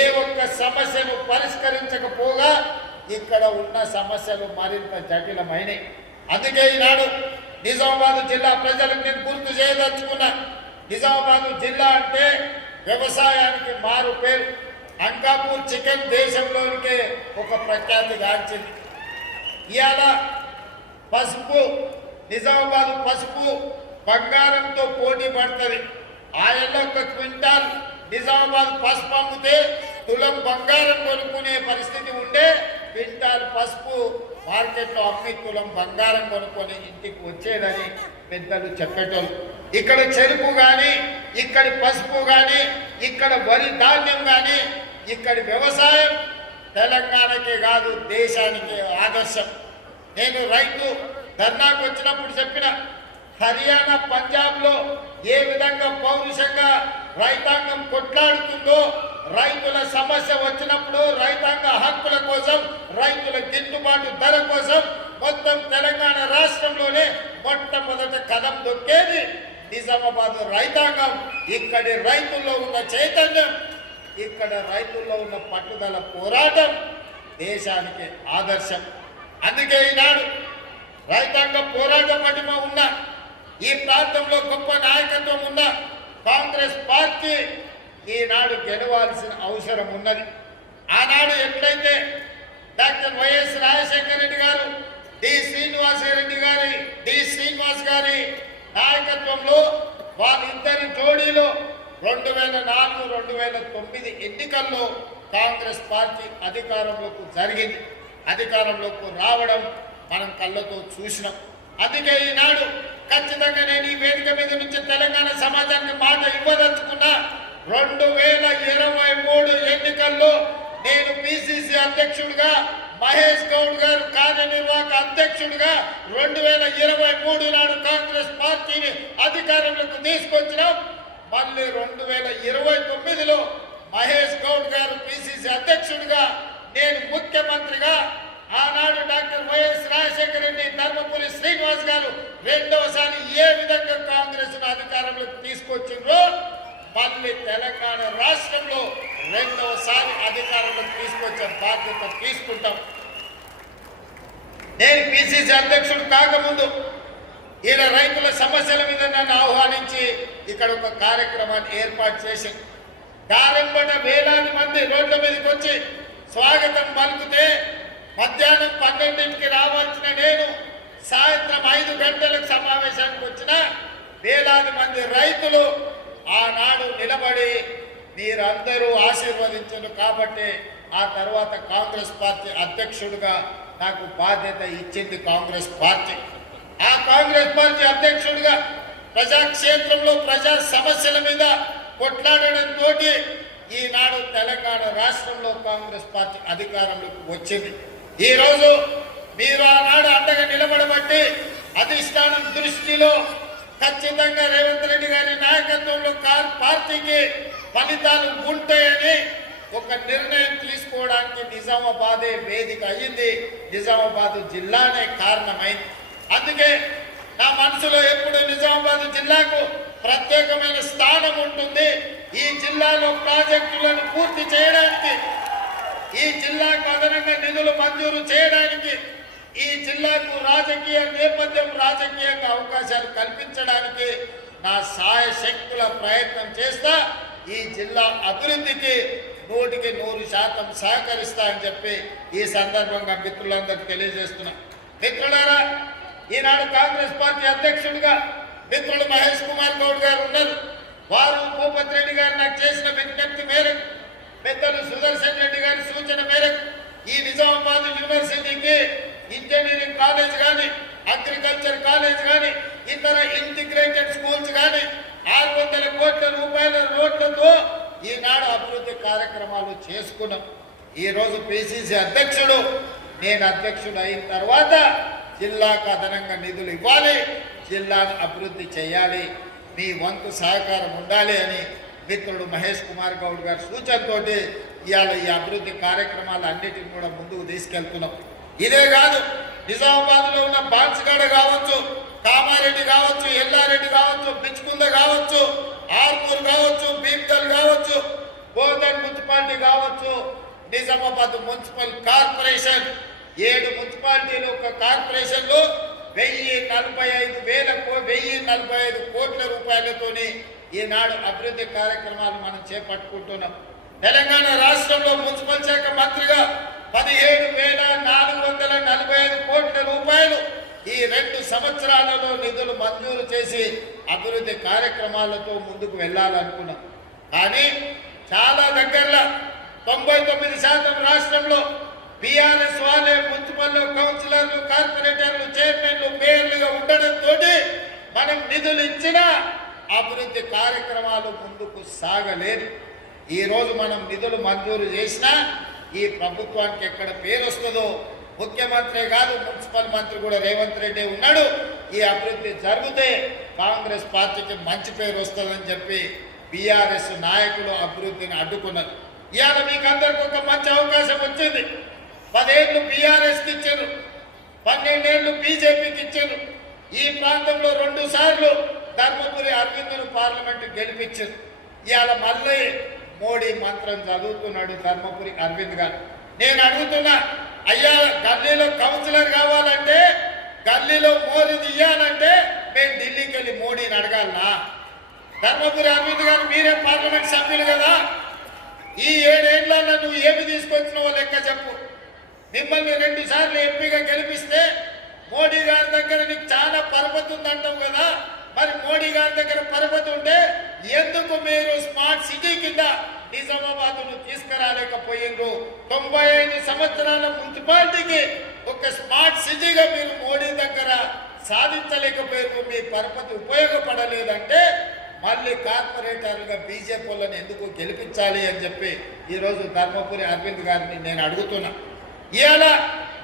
ఏ ఒక్క సమస్యను పరిష్కరించకపోగా ఇక్కడ ఉన్న సమస్యలు మరింత జటిలమైనవి. అందుకే ఈనాడు నిజామాబాద్ జిల్లా ప్రజలకు నేను గుర్తు చేయదలుచుకున్నా, నిజామాబాద్ జిల్లా అంటే వ్యవసాయానికి మారు పేరు. అంకాపూర్ చికెన్ దేశంలోనికే ఒక ప్రఖ్యాతి గాంచింది. ఇవాళ పసుపు, నిజామాబాద్ పసుపు బంగారంతో పోటీ పడుతుంది. ఆయనలో 1 క్వింటాల్ నిజామాబాద్ పసుపు అమ్మితే తులం బంగారం కొనుక్కునే పరిస్థితి ఉండే, క్వింటాల్ పసుపు మార్కెట్లో అమ్మి తులం బంగారం కొనుక్కొని ఇంటికి వచ్చేదని పెద్దలు చెప్పేటోళ్ళు. ఇక్కడ చెరుకు కానీ, ఇక్కడి పసుపు కానీ, ఇక్కడ వరి ధాన్యం కానీ, ఇక్కడి వ్యవసాయం తెలంగాణకే కాదు దేశానికే ఆదర్శం. నేను రైతు ధర్నాకు వచ్చినప్పుడు చెప్పిన, హర్యానా పంజాబ్లో ఏ విధంగా పౌరుషంగా రైతాంగం కొట్లాడుతుందో, రైతుల సమస్య వచ్చినప్పుడు రైతాంగ హక్కుల కోసం, రైతుల గిట్టుబాటు ధర కోసం మొత్తం తెలంగాణ రాష్ట్రంలోనే మొట్టమొదట కదం దొక్కేది నిజామాబాద్ రైతాంగం. ఇక్కడి రైతుల్లో ఉన్న చైతన్యం, ఇక్కడ రైతుల్లో ఉన్న పట్టుదల పోరాటం దేశానికి ఆదర్శం. అందుకే ఈనాడు రైతాంగ పోరాట పటిమ ఉన్న ఈ ప్రాంతంలో గొప్ప నాయకత్వం ఉన్న కాంగ్రెస్ పార్టీ ఈనాడు గెలవాల్సిన అవసరం ఉన్నది. ఆనాడు ఎట్లయితే డాక్టర్ వైఎస్ రాజశేఖర రెడ్డి గారు, డి శ్రీనివాస్ గారి నాయకత్వంలో వాళ్ళిద్దరి జోడీలో 2004, 2009 ఎన్నికల్లో కాంగ్రెస్ పార్టీ అధికారంలోకి రావడం మనం కళ్ళతో చూసినాం. అందుకే ఈనాడు ఖచ్చితంగా నేను ఈ వేదిక మీద నుంచి తెలంగాణ సమాజానికి మాట ఇవ్వదలుచుకున్నా. 2023 ఎన్నికల్లో నేను పిసిసి అధ్యక్షుడిగా, మహేష్ గౌడ్ గారు కార్యనిర్వాహక అధ్యక్షుడిగా 2023 నాడు కాంగ్రెస్ పార్టీని అధికారంలోకి తీసుకొచ్చినాం. మళ్ళీ 2029లో మహేష్ గౌడ్ గారు పిసిసి అధ్యక్షుడిగా, నేను ముఖ్యమంత్రిగా, ఆనాడు డాక్టర్ వైఎస్ రాజశేఖర రెడ్డి, ధర్మపురి శ్రీనివాస్ గారు రెండవసారి ఏ విధంగా కాంగ్రెస్ అధికారంలోకి తీసుకొచ్చిండ్రో మళ్ళీ తెలంగాణ రాష్ట్రంలో రెండవసారి అధికారంలోకి తీసుకొచ్చే బాధ్యత తీసుకుంటాం. నేను పిసిసి అధ్యక్షుడు కాకముందు ఈయన రైతుల సమస్యల మీద నన్ను ఆహ్వానించి ఇక్కడ ఒక కార్యక్రమాన్ని ఏర్పాటు చేసి దారంబట వేలాది మంది రోడ్ల మీదకి వచ్చి స్వాగతం పలుకుతే మధ్యాహ్నం 12ంటికి రావాల్సిన నేను సాయంత్రం 5 గంటలకు సమావేశానికి వచ్చిన వేలాది మంది రైతులు ఆనాడు నిలబడి మీరందరూ ఆశీర్వదించారు కాబట్టి ఆ తర్వాత కాంగ్రెస్ పార్టీ అధ్యక్షుడిగా నాకు బాధ్యత ఇచ్చింది కాంగ్రెస్ పార్టీ. ఆ కాంగ్రెస్ పార్టీ అధ్యక్షుడిగా ప్రజాక్షేత్రంలో ప్రజా సమస్యల మీద కొట్లాడడంతో ఈనాడు తెలంగాణ రాష్ట్రంలో కాంగ్రెస్ పార్టీ అధికారంలోకి వచ్చింది. ఈరోజు మీరు ఆనాడు అండగా నిలబడబట్టి అధిష్టానం దృష్టిలో ఖచ్చితంగా రేవంత్ రెడ్డి గారి నాయకత్వంలో పార్టీకి ఫలితాలు ఉంటాయని ఒక నిర్ణయం తీసుకోవడానికి నిజామాబాదే వేదిక అయ్యింది. నిజామాబాద్ జిల్లానే కారణమైంది. అందుకే నా మనసులో ఎప్పుడు నిజామాబాద్ జిల్లాకు ప్రత్యేకమైన స్థానం ఉంటుంది. ఈ జిల్లాలో ప్రాజెక్టులను పూర్తి చేయడానికి, ఈ జిల్లాకు అదనంగా నిధులు మంజూరు చేయడానికి, ఈ జిల్లాకు రాజకీయ నేపథ్యం, రాజకీయంగా అవకాశాలు కల్పించడానికి నా సాయశక్తుల ప్రయత్నం చేస్తా. ఈ జిల్లా అభివృద్ధికి 100% సహకరిస్తా అని చెప్పి ఈ సందర్భంగా మిత్రులందరికీ తెలియజేస్తున్నా. మిత్రులారా, ఈనాడు కాంగ్రెస్ పార్టీ అధ్యక్షుడిగా మిత్రుడు మహేష్ కుమార్ గౌడ్ గారు ఉన్నారు. వారు భూపతి రెడ్డి గారు నాకు చేసిన విజ్ఞప్తి మేరకు, పెద్దలు సుదర్శన్ రెడ్డి గారి సూచన మేరకు ఈ నిజామాబాద్ యూనివర్సిటీకి ఇంజనీరింగ్ కాలేజ్ కానీ, అగ్రికల్చర్ కాలేజ్ కానీ, ఇతర ఇంటిగ్రేటెడ్ స్కూల్స్ కానీ 600 కోట్ల రూపాయల రోడ్లతో ఈనాడు అభివృద్ధి కార్యక్రమాలు చేసుకున్నాం. ఈరోజు పిసిసి అధ్యక్షుడు, నేను అధ్యక్షుడు అయిన తర్వాత జిల్లాకు అదనంగా నిధులు ఇవ్వాలి, జిల్లాను అభివృద్ధి చేయాలి, మీ వంతు సహకారం ఉండాలి అని మిత్రుడు మహేష్ కుమార్ గౌడ్ గారి సూచనతోటి ఇవాళ ఈ అభివృద్ధి కార్యక్రమాలు అన్నిటిని కూడా ముందుకు తీసుకెళ్తున్నాం. ఇదే కాదు, నిజామాబాద్లో ఉన్న బాన్స్గడ కావచ్చు, కామారెడ్డి కావచ్చు, ఎల్లారెడ్డి కావచ్చు, బిచ్కుంద కావచ్చు, ఆర్మూర్ కావచ్చు, భీమ్గల్ కావచ్చు, బోధన్ మున్సిపాలిటీ కావచ్చు, నిజామాబాద్ మున్సిపల్ కార్పొరేషన్ 7 మున్సిపాలిటీలు ఒక కార్పొరేషన్లో 1045 కోట్ల రూపాయలతోని ఈనాడు అభివృద్ధి కార్యక్రమాలు మనం చేపట్టుకుంటున్నాం. తెలంగాణ రాష్ట్రంలో మున్సిపల్ శాఖ మంత్రిగా 17,445 కోట్ల రూపాయలు ఈ 2 సంవత్సరాలలో నిధులు మంజూరు చేసి అభివృద్ధి కార్యక్రమాలతో ముందుకు వెళ్ళాలనుకున్నాం. కానీ చాలా దగ్గరలో 99% రాష్ట్రంలో బీఆర్ఎస్ వాళ్ళే మున్సిపల్ కౌన్సిలర్లు, కార్పొరేటర్లు, చైర్మన్లు, మేయర్లుగా ఉండడంతో మనం నిధులు ఇచ్చిన అభివృద్ధి కార్యక్రమాలు ముందుకు సాగలేదు. ఈరోజు మనం నిధులు మంజూరు చేసినా ఈ ప్రభుత్వానికి ఎక్కడ పేరు వస్తుందో, ముఖ్యమంత్రి కాదు మున్సిపల్ మంత్రి కూడా రేవంత్ రెడ్డి ఉన్నాడు, ఈ అభివృద్ధి జరిగితే కాంగ్రెస్ పార్టీకి మంచి పేరు వస్తుందని చెప్పి బీఆర్ఎస్ నాయకులు అభివృద్ధిని అడ్డుకున్నారు. ఇవాళ మీకు అందరికి ఒక మంచి అవకాశం వచ్చింది. 10 ఏళ్ళు బీఆర్ఎస్కి ఇచ్చారు, 12 ఏళ్ళు బీజేపీకి ఇచ్చారు. ఈ ప్రాంతంలో 2 సార్లు ధర్మపురి అరవింద్ను పార్లమెంటు గెలిపించారు. ఇవాళ మళ్ళీ మోడీ మంత్రం చదువుతున్నాడు ధర్మపురి అరవింద్ గారు. నేను అడుగుతున్నా, అయ్యా గల్లీలో కౌన్సిలర్ కావాలంటే, గల్లీలో మోడీ ఇయ్యాలంటే మేము ఢిల్లీకి వెళ్ళి మోడీని అడగాలనా? ధర్మపురి అరవింద్ గారు మీరే పార్లమెంట్ సభ్యులు కదా, ఈ 7 ఏళ్లలో నువ్వు ఏమి తీసుకొచ్చినావో లెక్క చెప్పు. మిమ్మల్ని 2 సార్లు ఎంపీగా గెలిపిస్తే మోడీ గారి దగ్గర నీకు చాలా పరపతి ఉందంటావు కదా, మరి మోడీ గారి దగ్గర పరపతి ఉంటే ఎందుకు మీరు స్మార్ట్ సిటీ కింద నిజామాబాద్ను తీసుకురాలేకపోయిండ్రు? 95 సంవత్సరాల మున్సిపాలిటీకి ఒక స్మార్ట్ సిటీగా మీరు మోడీ దగ్గర సాధించలేకపోయారు. మీ పరపతి ఉపయోగపడలేదంటే మళ్ళీ కార్పొరేటర్లుగా బీజేపీ వాళ్ళని ఎందుకు గెలిపించాలి అని చెప్పి ఈరోజు ధర్మపురి అరవింద్ గారిని నేను అడుగుతున్నా. ఇవాళ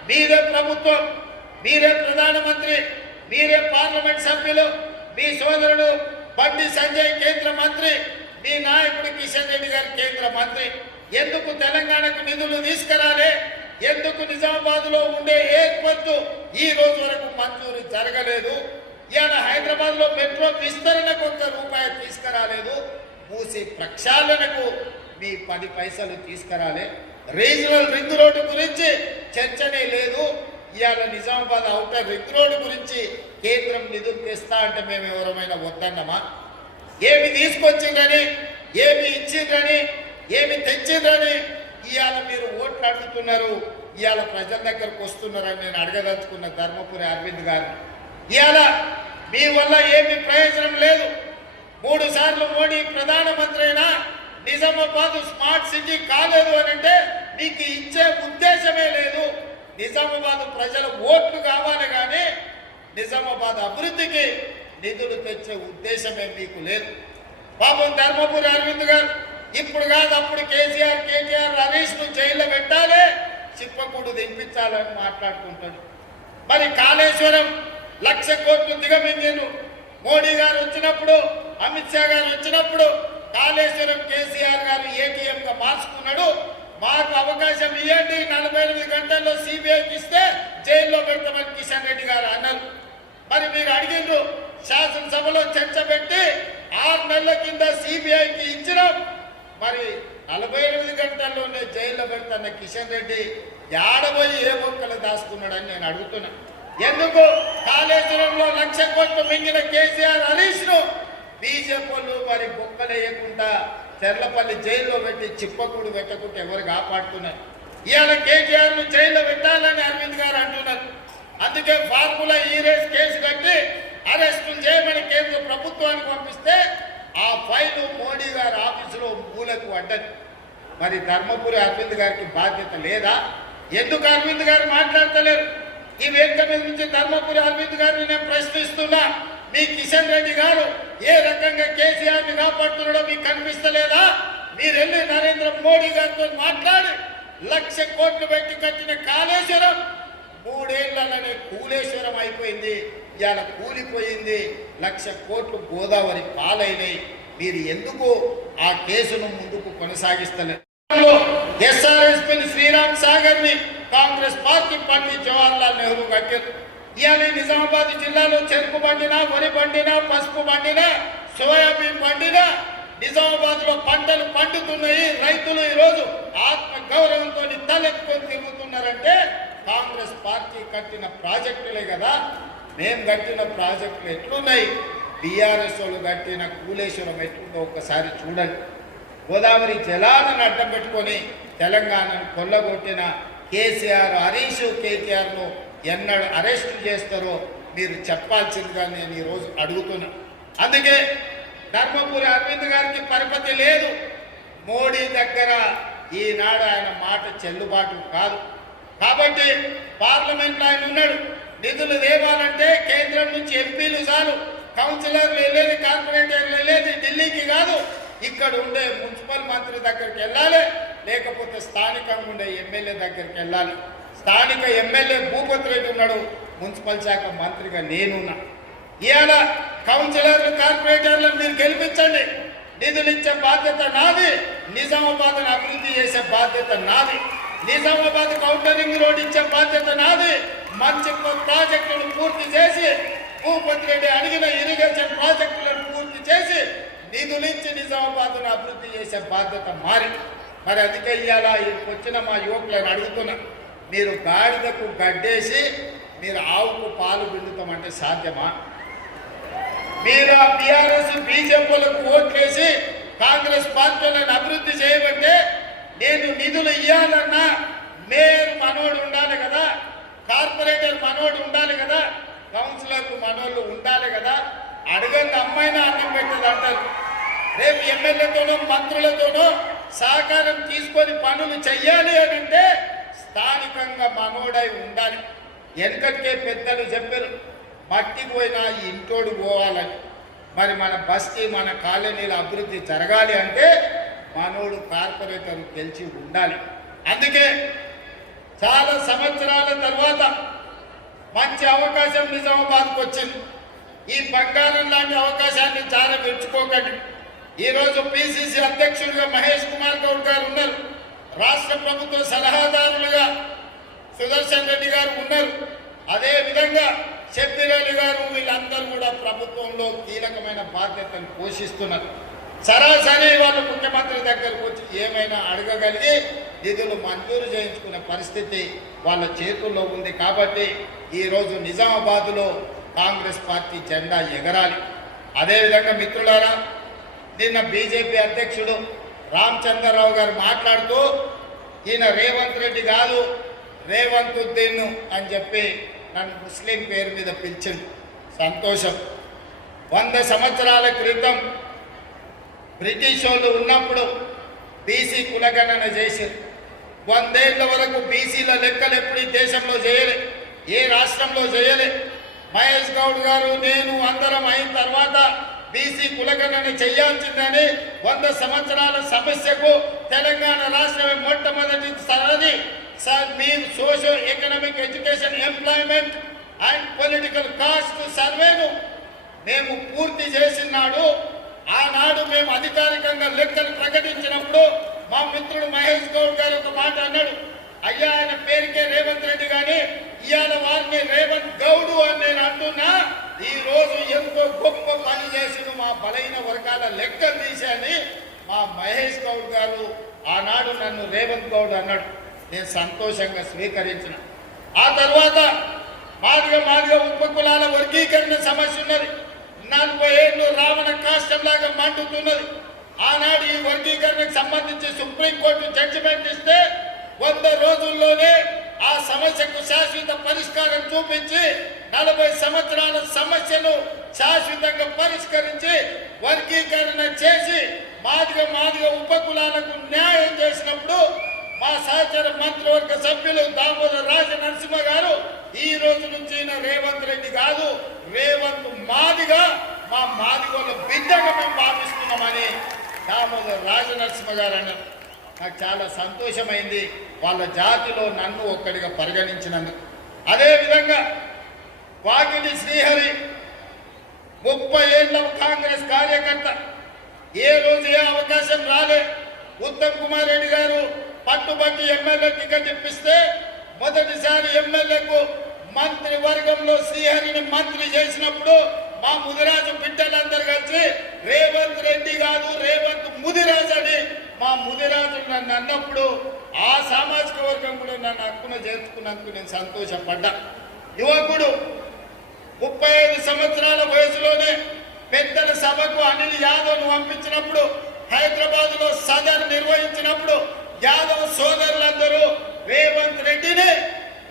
మీరే ప్రభుత్వం, మీరే ప్రధానమంత్రి, మీరే పార్లమెంట్ సభ్యులు, మీ సోదరుడు బండి సంజయ్ కేంద్ర మంత్రి, మీ నాయకుడు కిషన్ రెడ్డి గారు కేంద్ర మంత్రి. ఎందుకు తెలంగాణకు నిధులు తీసుకురాలే? ఎందుకు నిజామాబాద్లో ఉండే ఎయిర్పోర్టు ఈ రోజు వరకు మంజూరు జరగలేదు? ఇవాళ హైదరాబాద్లో మెట్రో విస్తరణకు ₹1 తీసుకురాలేదు. మూసి ప్రక్షాళనకు మీ 10 పైసలు తీసుకురాలే. రీజనల్ రింగ్ రోడ్డు గురించి చర్చనే లేదు. ఇవాళ నిజామాబాద్ ఔటర్ రింగ్ రోడ్డు గురించి కేంద్రం నిధులు తెస్తా అంటే మేము ఎవరమైనా వద్దన్నమా? ఏమి తీసుకొచ్చిందని, ఏమి ఇచ్చిందని, ఏమి తెచ్చిందని ఇవాళ మీరు ఓట్లు అడుగుతున్నారు, ఇవాళ ప్రజల దగ్గరకు వస్తున్నారని నేను అడగదలుచుకున్న ధర్మపురి అరవింద్ గారు. ఇవాళ మీ వల్ల ఏమి ప్రయోజనం లేదు. 3 సార్లు మోడీ ప్రధానమంత్రి అయినా నిజామాబాద్ స్మార్ట్ సిటీ కాలేదు అని అంటే మీకు ఇచ్చే ఉద్దేశమే లేదు. నిజామాబాద్ ప్రజల ఓట్లు కావాలి కానీ నిజామాబాద్ అభివృద్ధికి నిధులు తెచ్చే ఉద్దేశమే మీకు లేదు. పాపం ధర్మపురి అరవింద్ గారు ఇప్పుడు కాదు అప్పుడు కేసీఆర్, హరీష్ను జైల్లో పెట్టాలి, చిప్పకూడు దింపించాలని మాట్లాడుకుంటాడు. మరి కాళేశ్వరం 1,00,000 కోట్లు దిగమింగిండు. మోడీ గారు వచ్చినప్పుడు, అమిత్ షా గారు వచ్చినప్పుడు కాళేశ్వరం కేసీఆర్ గారు ఏటీఎంగా మార్చుకున్నాడు. మాకు అవకాశం ఇవ్వండి, 48 గంటల్లో సిబిఐకి ఇస్తే జైల్లో పెడతామని కిషన్ రెడ్డి గారు అన్నారు. మరి మీరు అడిగిండ్రు, శాసనసభలో చర్చ పెట్టి 6 నెలల కింద సిబిఐకి ఇచ్చినాం. మరి 48 గంటల్లోనే జైల్లో పెడతాన్న కిషన్ రెడ్డి ఏడబోయి ఏ మొక్కలు దాచుకున్నాడని నేను అడుగుతున్నా. ఎందుకు కాళేశ్వరంలో 1,00,000 కోట్లు మింగిన కేసీఆర్, హరీష్ను బీజేపీ మరి బొక్కలేయకుండా చెర్లపల్లి జైల్లో పెట్టి చిప్పకూడు పెట్టకుండా ఎవరు కాపాడుతున్నారు? ఇవాళ కేటీఆర్ను జైల్లో పెట్టాలని అరవింద్ గారు అంటున్నారు. అందుకే ఫార్ములా ఈరేస్ కేసు కట్టి అరెస్టు చేయమని కేంద్ర ప్రభుత్వానికి పంపిస్తే ఆ ఫైలు మోడీ గారి ఆఫీసులో మూలకు పడ్డది. మరి ధర్మపురి అరవింద్ గారికి బాధ్యత లేదా? ఎందుకు అరవింద్ గారు మాట్లాడతలేరు? ఈ వేదిక మీద నుంచి ధర్మపురి అరవింద్ గారిని నేను ప్రశ్నిస్తున్నా. మీ కిషన్ రెడ్డి గారు ఏ రకంగా కేసీఆర్ని కాపాడుతున్నాడో మీకు కనిపిస్తలేదా? మీరు వెళ్ళి నరేంద్ర మోడీ గారితో మాట్లాడి 1,00,000 కోట్లు పెట్టి కట్టిన కాళేశ్వరం 3 ఏళ్లనే కూలేశ్వరం అయిపోయింది. ఇవాళ కూలిపోయింది. 1,00,000 కోట్లు గోదావరి పాలైనాయి. మీరు ఎందుకు ఆ కేసును ముందుకు కొనసాగిస్తలేరు? ఎస్ఆర్ఎస్పీ శ్రీరామ్ సాగర్ ని కాంగ్రెస్ పార్టీ పండిత్ జవహర్లాల్ నెహ్రూ కట్టారు. ఇవాళ నిజామాబాద్ జిల్లాలో చెరుకు పండినా, వరి పండినా, పసుపు పండినా, సోయాబీన్ పండినా నిజామాబాద్ లో పంటలు పండుతున్నాయి. రైతులు ఈరోజు ఆత్మ గౌరవంతో తలెత్తుకొని తిరుగుతున్నారంటే కాంగ్రెస్ పార్టీ కట్టిన ప్రాజెక్టులే కదా. మేము కట్టిన ప్రాజెక్టులు ఎట్లున్నాయి, బీఆర్ఎస్ వాళ్ళు కట్టిన కూలేశ్వరం ఎట్లుందో ఒక్కసారి చూడండి. గోదావరి జలాలను అడ్డం పెట్టుకొని తెలంగాణను కొల్లగొట్టిన కేసీఆర్, హరీష్, కేటీఆర్ను ఎన్నడూ అరెస్టు చేస్తారో మీరు చెప్పాల్సిందిగా నేను ఈరోజు అడుగుతున్నా. అందుకే ధర్మపురి అరవింద్ గారికి పరపతి లేదు. మోడీ దగ్గర ఈనాడు ఆయన మాట చెల్లుబాటు కాదు. కాబట్టి పార్లమెంట్లో ఆయన ఉన్నాడు. నిధులు తేవాలంటే కేంద్రం నుంచి ఎంపీలు చాలు, కౌన్సిలర్లు వెళ్ళేది, కార్పొరేటర్లు వెళ్ళేది ఢిల్లీకి కాదు, ఇక్కడ ఉండే మున్సిపల్ మంత్రి దగ్గరికి వెళ్ళాలి, లేకపోతే స్థానికంగా ఉండే ఎమ్మెల్యే దగ్గరికి వెళ్ళాలి. స్థానిక ఎమ్మెల్యే భూపతి రెడ్డి ఉన్నాడు, మున్సిపల్ శాఖ మంత్రిగా నేనున్నా. ఇవాళ కౌన్సిలర్లు కార్పొరేటర్లను మీరు గెలిపించండి, నిధులు ఇచ్చే బాధ్యత నాది, నిజామాబాద్ను అభివృద్ధి చేసే బాధ్యత నాది, నిజామాబాద్ కౌంటరింగ్ రోడ్ ఇచ్చే బాధ్యత నాది, మంచి ప్రాజెక్టులను పూర్తి చేసి భూపతి రెడ్డి అడిగిన ఇరిగేషన్ ప్రాజెక్టులను పూర్తి చేసి నిధులించి నిజామాబాద్ను అభివృద్ధి చేసే బాధ్యత మరి అందుకే ఇవాళ వచ్చిన మా యువకులను అడుగుతున్నా, మీరు గాడిదకు గడ్డేసి మీరు ఆవుకు పాలు పిండుతామంటే సాధ్యమా? మీరు ఆ బీఆర్ఎస్ బీజేపీలకు ఓట్లేసి కాంగ్రెస్ పార్టీలను అభివృద్ధి చేయమంటే నేను నిధులు ఇవ్వాలన్నా మేయర్ మనోడు ఉండాలి కదా, కార్పొరేటర్ మనోడు ఉండాలి కదా, కౌన్సిలర్లు మనోళ్ళు ఉండాలి కదా. అడగండి, అమ్మాయినా అన్నం పెట్టదు అంటారు. రేపు ఎమ్మెల్యేతోనో మంత్రులతోనో సహకారం తీసుకొని పనులు చెయ్యాలి అని అంటే స్థానికంగా మనోడై ఉండాలి. వెనకటికే పెద్దలు చెప్పారు, మట్టికి పోయినా ఇంటోడు పోవాలని. మరి మన బస్తీ మన కాలనీల అభివృద్ధి జరగాలి అంటే మనోడు కార్పొరేటర్ గెలిచి ఉండాలి. అందుకే చాలా సంవత్సరాల తర్వాత మంచి అవకాశం నిజామాబాద్కు వచ్చింది. ఈ బంగారం లాంటి అవకాశాన్ని చాలా మెచ్చుకోకండి. ఈరోజు పిసిసి అధ్యక్షుడిగా మహేష్ కుమార్ గౌడ్ గారు ఉన్నారు, రాష్ట్ర ప్రభుత్వ సలహాదారులుగా సుదర్శన్ రెడ్డి గారు ఉన్నారు, అదేవిధంగా షబ్బీర్ అలీ గారు, వీళ్ళందరూ కూడా ప్రభుత్వంలో కీలకమైన బాధ్యతను పోషిస్తున్నారు. సరాసరి వాళ్ళు ముఖ్యమంత్రి దగ్గరకు వచ్చి ఏమైనా అడగగలిగి నిధులు మంజూరు చేయించుకునే పరిస్థితి వాళ్ళ చేతుల్లో ఉంది. కాబట్టి ఈరోజు నిజామాబాద్లో కాంగ్రెస్ పార్టీ జెండా ఎగరాలి. అదేవిధంగా మిత్రులారా, నిన్న బీజేపీ అధ్యక్షుడు రామచంద్రరావు గారు మాట్లాడుతూ ఈయన రేవంత్ రెడ్డి కాదు రేవంతుద్దీన్ అని చెప్పి నన్ను ముస్లిం పేరు మీద పిలిచింది. సంతోషం. 100 సంవత్సరాల క్రితం బ్రిటిష్ వాళ్ళు ఉన్నప్పుడు బీసీ కులగణన చేశారు. 100 ఏళ్ల వరకు బీసీల లెక్కలు ఎప్పుడు ఈ దేశంలో చేయలే, ఏ రాష్ట్రంలో చేయలే. మహేష్ గౌడ్ గారు నేను అందరం అయిన తర్వాత బీసీ కులగణన చేయాల్సిందని 100 సంవత్సరాల సమస్యకు తెలంగాణ రాష్ట్రమే మొట్టమొదటి సరది మీ social economic education employment and political caste సర్వేను మేము పూర్తి చేసినాడు. ఆనాడు మేము అధికారికంగా లెక్కలు ప్రకటించినప్పుడు మా మిత్రుడు మహేష్ గౌడ్ గారు ఒక మాట అన్నాడు, అయ్యా ఆయన పేరుకే రేవంత్ రెడ్డి కానీ ఇవాళ వారిని రేవంత్ గౌడు అని నేను అంటున్నా. ఈ రోజు ఎంతో గొప్ప పని చేసిన మా బలైన వర్గాల లెక్కలు తీశాని మా మహేష్ గౌడ్ గారు ఆనాడు నన్ను రేవంత్ గౌడ్ అన్నాడు. నేను సంతోషంగా స్వీకరించిన. ఆ తర్వాత మాదిగ ఉపకులాల వర్గీకరణ సమస్య ఉన్నది. 40 ఏళ్ళు రావణ కాష్టంలాగా మండుతున్నది. ఆనాడు ఈ వర్గీకరణకు సంబంధించి సుప్రీంకోర్టు జడ్జిమెంట్ ఇస్తే 100 రోజుల్లోనే ఆ సమస్యకు శాశ్వత పరిష్కారం చూపించి 40 సంవత్సరాల సమస్యను శాశ్వతంగా పరిష్కరించి వర్గీకరణ చేసి మాదిగ ఉపకులాలకు న్యాయం చేసినప్పుడు మా సహచర మంత్రివర్గ సభ్యులు దామోదర్ రాజనరసింహ గారు ఈ రోజు నుంచి రేవంత్ రెడ్డి కాదు రేవంత్ మాదిగా మా మాదిగోళ్ళ బిడ్డగా మేము భావిస్తున్నామని దామోదర్ రాజనరసింహ గారు అన్నారు. నాకు చాలా సంతోషమైంది వాళ్ళ జాతిలో నన్ను ఒక్కడిగా పరిగణించినందుకు. అదేవిధంగా వాకిటి శ్రీహరి 30 ఏళ్ళ కాంగ్రెస్ కార్యకర్త, ఏ రోజు ఏ అవకాశం రాలే. ఉత్తమ్ కుమార్ రెడ్డి గారు పట్టుబట్టి ఎమ్మెల్యే టికెట్ ఇప్పిస్తే మొదటిసారి ఎమ్మెల్యేకు మంత్రివర్గంలో శ్రీహరిని మంత్రి చేసినప్పుడు మా ముదిరాజు బిడ్డలందరూ కలిసి రేవంత్ రెడ్డి కాదు రేవంత్ ముదిరాజు అని మా ముదిరాజు నన్ను అన్నప్పుడు ఆ సామాజిక వర్గం కూడా నన్ను హక్కున చేర్చుకున్నందుకు నేను సంతోషపడ్డా. యువకుడు 35 సంవత్సరాల వయసులోనే పెద్దల సభకు అనిల్ యాదవ్ను పంపించినప్పుడు హైదరాబాద్లో సదర్ నిర్వహించినప్పుడు యాదవ్ సోదరులందరూ రేవంత్ రెడ్డిని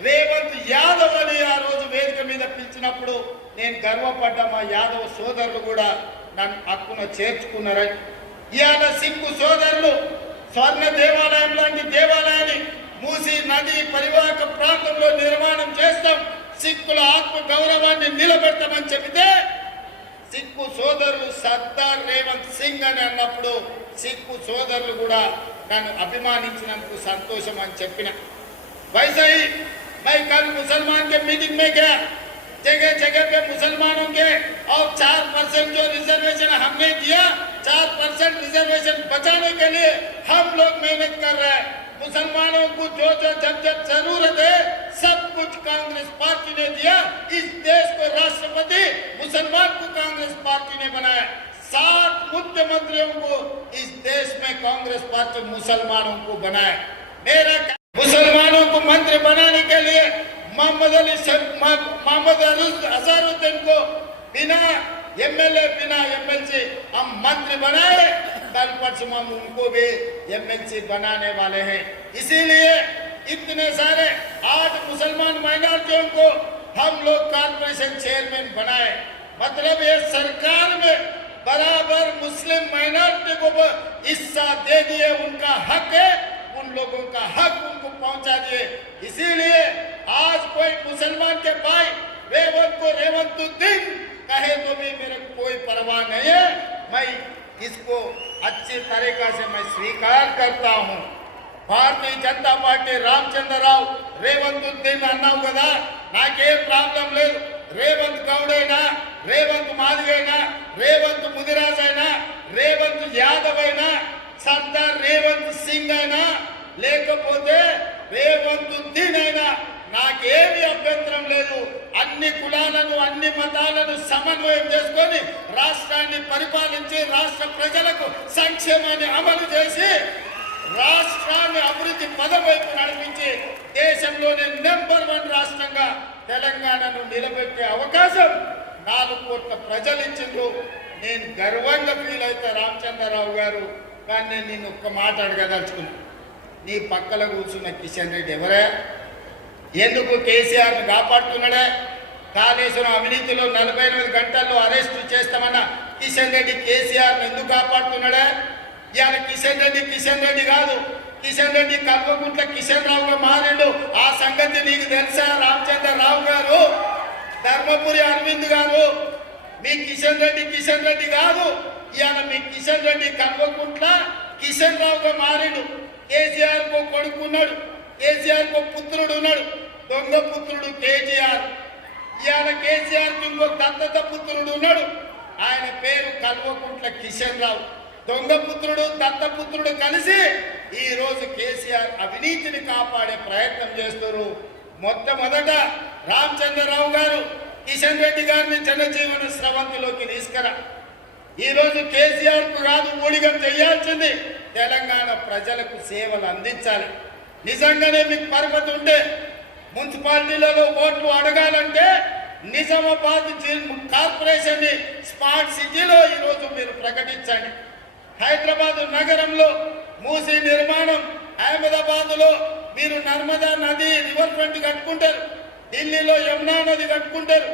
రేవంత్ యాదవ్ అని ఆ రోజు వేదిక మీద పిలిచినప్పుడు నేను గర్వపడ్డా. మా యాదవ్ సోదరులు కూడా నన్ను హక్కున చేర్చుకున్నారని. ఇవాళ సిక్కు సోదరులు స్వర్ణ దేవాలయం లాంటి దేవాలయాన్ని మూసీ నది పరివాహక ప్రాంతంలో నిర్మాణం చేస్తాం, సిక్కుల ఆత్మ గౌరవాన్ని నిలబెడతామని చెబితే సిక్కు సోదరులు సర్దార్ రేవంత్ సింగ్ అని అన్నప్పుడు సిక్కు సోదరులు కూడా నన్ను అభిమానించినందుకు సంతోషం అని చెప్పిన. वैसे ही मैं कल मुसलमान के मीटिंग में गया, जगह जगह पे मुसलमानों के और 4% जो रिजर्वेशन हमने दिया, 4% रिजर्वेशन बचाने के लिए हम लोग मेहनत कर रहे हैं। मुसलमानों को जो जो जब जब जरूरत है सब कुछ कांग्रेस पार्टी ने दिया। इस देश को राष्ट्रपति मुसलमान को कांग्रेस पार्टी ने बनाया। 7 मुख्यमंत्रियों को इस देश में कांग्रेस पार्टी मुसलमानों को बनाया। मेरा मुसलमानों को मंत्री बनाने के लिए मोहम्मद अजहरुद्दीन को बिना एमएलए बिना एमएलसी हम मंत्री बनाए, कल परसों हम उनको भी एमएलसी बनाने वाले हैं। इसीलिए इतने सारे 8 मुसलमान माइनॉरिटियों को हम लोग कॉर्पोरेशन चेयरमैन बनाए। मतलब ये सरकार में बराबर मुस्लिम माइनॉरिटी को हिस्सा दे दिए, उनका हक है, उन लोगों का हक उनको पहुंचा दिए। इसीलिए आज कोई मुसलमान के भाई रेवंत को रेवंतुद्दीन कहे तो भी मेरे कोई परवाह नहीं है। मैं इसको अच्छी तरीका से मैं स्वीकार करता हूं। भारतीय जनता पार्टी रामचंद्र राव रेवंतुद्दीन अन्नाవు కదా, నాకేం ప్రాబ్లం లేదు. రేవంత్ గౌడ్ అయినా, రేవంత్ మాదిగ అయినా, రేవంత్ ముదిరాజ్ అయినా, రేవంత్ యాదవ్ అయినా, సర్దార్ రేవంత్ సింగ్ అయినా, లేకపోతే రేవంతుద్దీన్ అయినా నాకేమీ అభ్యంతరం లేదు. అన్ని కులాలను అన్ని మతాలను సమన్వయం చేసుకొని రాష్ట్రాన్ని పరిపాలించి రాష్ట్ర ప్రజలకు సంక్షేమాన్ని అమలు చేసి రాష్ట్రాన్ని అభివృద్ధి పదం వైపు నడిపించి దేశంలోనే నెంబర్ 1 రాష్ట్రంగా తెలంగాణను నిలబెట్టే అవకాశం 4 కోట్ల ప్రజలు ఇచ్చిండ్రు. నేను గర్వంగా ఫీల్ అయితే రామచంద్రరావు గారు, కానీ నేను నిన్ను ఒక్క మాట అడగదలుచుకున్నా. నీ పక్కల కూర్చున్న కిషన్ రెడ్డి ఎవరే? ఎందుకు కేసీఆర్ను కాపాడుతున్నాడే? కాళేశ్వరం అవినీతిలో 48 గంటల్లో అరెస్టు చేస్తామన్న కిషన్ రెడ్డి కేసీఆర్ను ఎందుకు కాపాడుతున్నాడే? ఇవాళ కిషన్ రెడ్డి కాదు, కిషన్ రెడ్డి కల్వకుంట్ల కిషన్ రావుగా మారిండు. ఆ సంగతి నీకు తెలుసా రామచంద్రరావు గారు? ధర్మపురి అరవింద్ గారు, మీ కిషన్ రెడ్డి కాదు. ఇవాళ మీ కిషన్ రెడ్డి కల్వకుంట్ల కిషన్ రావుగా మారిండు. కేసీఆర్ కో కొడుకున్నాడు, కేసీఆర్ కో పుత్రుడు ఉన్నాడు, దొంగ పుత్రుడు కేసీఆర్. ఇవాళ కేసీఆర్ కి ఇంకో దత్తత పుత్రుడు ఉన్నాడు, ఆయన పేరు కల్వకుంట్ల కిషన్ రావు. దొంగ పుత్రుడు దత్తపుత్రుడు కలిసి ఈ రోజు కేసీఆర్ అవినీతిని కాపాడే ప్రయత్నం చేస్తారు. మొట్టమొదట రామచంద్రరావు గారు కిషన్ రెడ్డి గారిని జనజీవన స్రవంతిలోకి తీసుకురా. ఈ రోజు కేసీఆర్ కు కాదు ఊడిగం చేయాల్సింది, తెలంగాణ ప్రజలకు సేవలు అందించాలి. నిజంగానే మీకు పరపతి ఉంటే మున్సిపాలిటీలలో ఓట్లు అడగాలంటే నిజామాబాద్ కార్పొరేషన్ ని స్మార్ట్ సిటీలో ఈరోజు మీరు ప్రకటించండి. హైదరాబాద్ నగరంలో మూసీ నిర్మాణం, అహ్మదాబాద్ లో మీరు నర్మదా నది రివర్ ఫ్రంట్ కట్టుకుంటారు, ఢిల్లీలో యమునా నది కట్టుకుంటారు,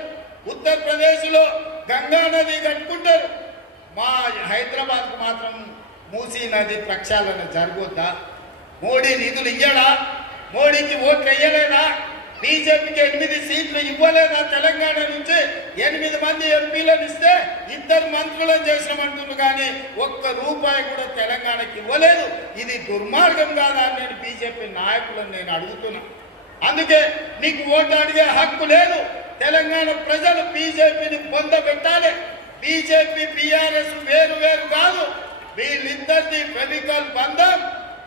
ఉత్తరప్రదేశ్ లో గంగా నది కట్టుకుంటారు. మా హైదరాబాద్ కు మాత్రం మూసీ నది ప్రక్షాళన జరగొద్దా? మోడీ నిధులు ఇయ్యడా? మోడీకి ఓట్లు వేయలేదా? బీజేపీకి 8 సీట్లు ఇవ్వలేదా? తెలంగాణ నుంచి 8 మంది ఎంపీలను ఇస్తే 2 మంత్రులను చేసినామంటున్నారు, కానీ ₹1 కూడా తెలంగాణకి ఇవ్వలేదు. ఇది దుర్మార్గం కాదా అని నేను బీజేపీ నాయకులను నేను అడుగుతున్నా. అందుకే నీకు ఓటు అడిగే హక్కు లేదు. తెలంగాణ ప్రజలు బీజేపీని పొందబెట్టాలి. బీజేపీ బీఆర్ఎస్ వేరు వేరు కాదు, వీళ్ళిద్దరిది ఫెవికల్ బంధం.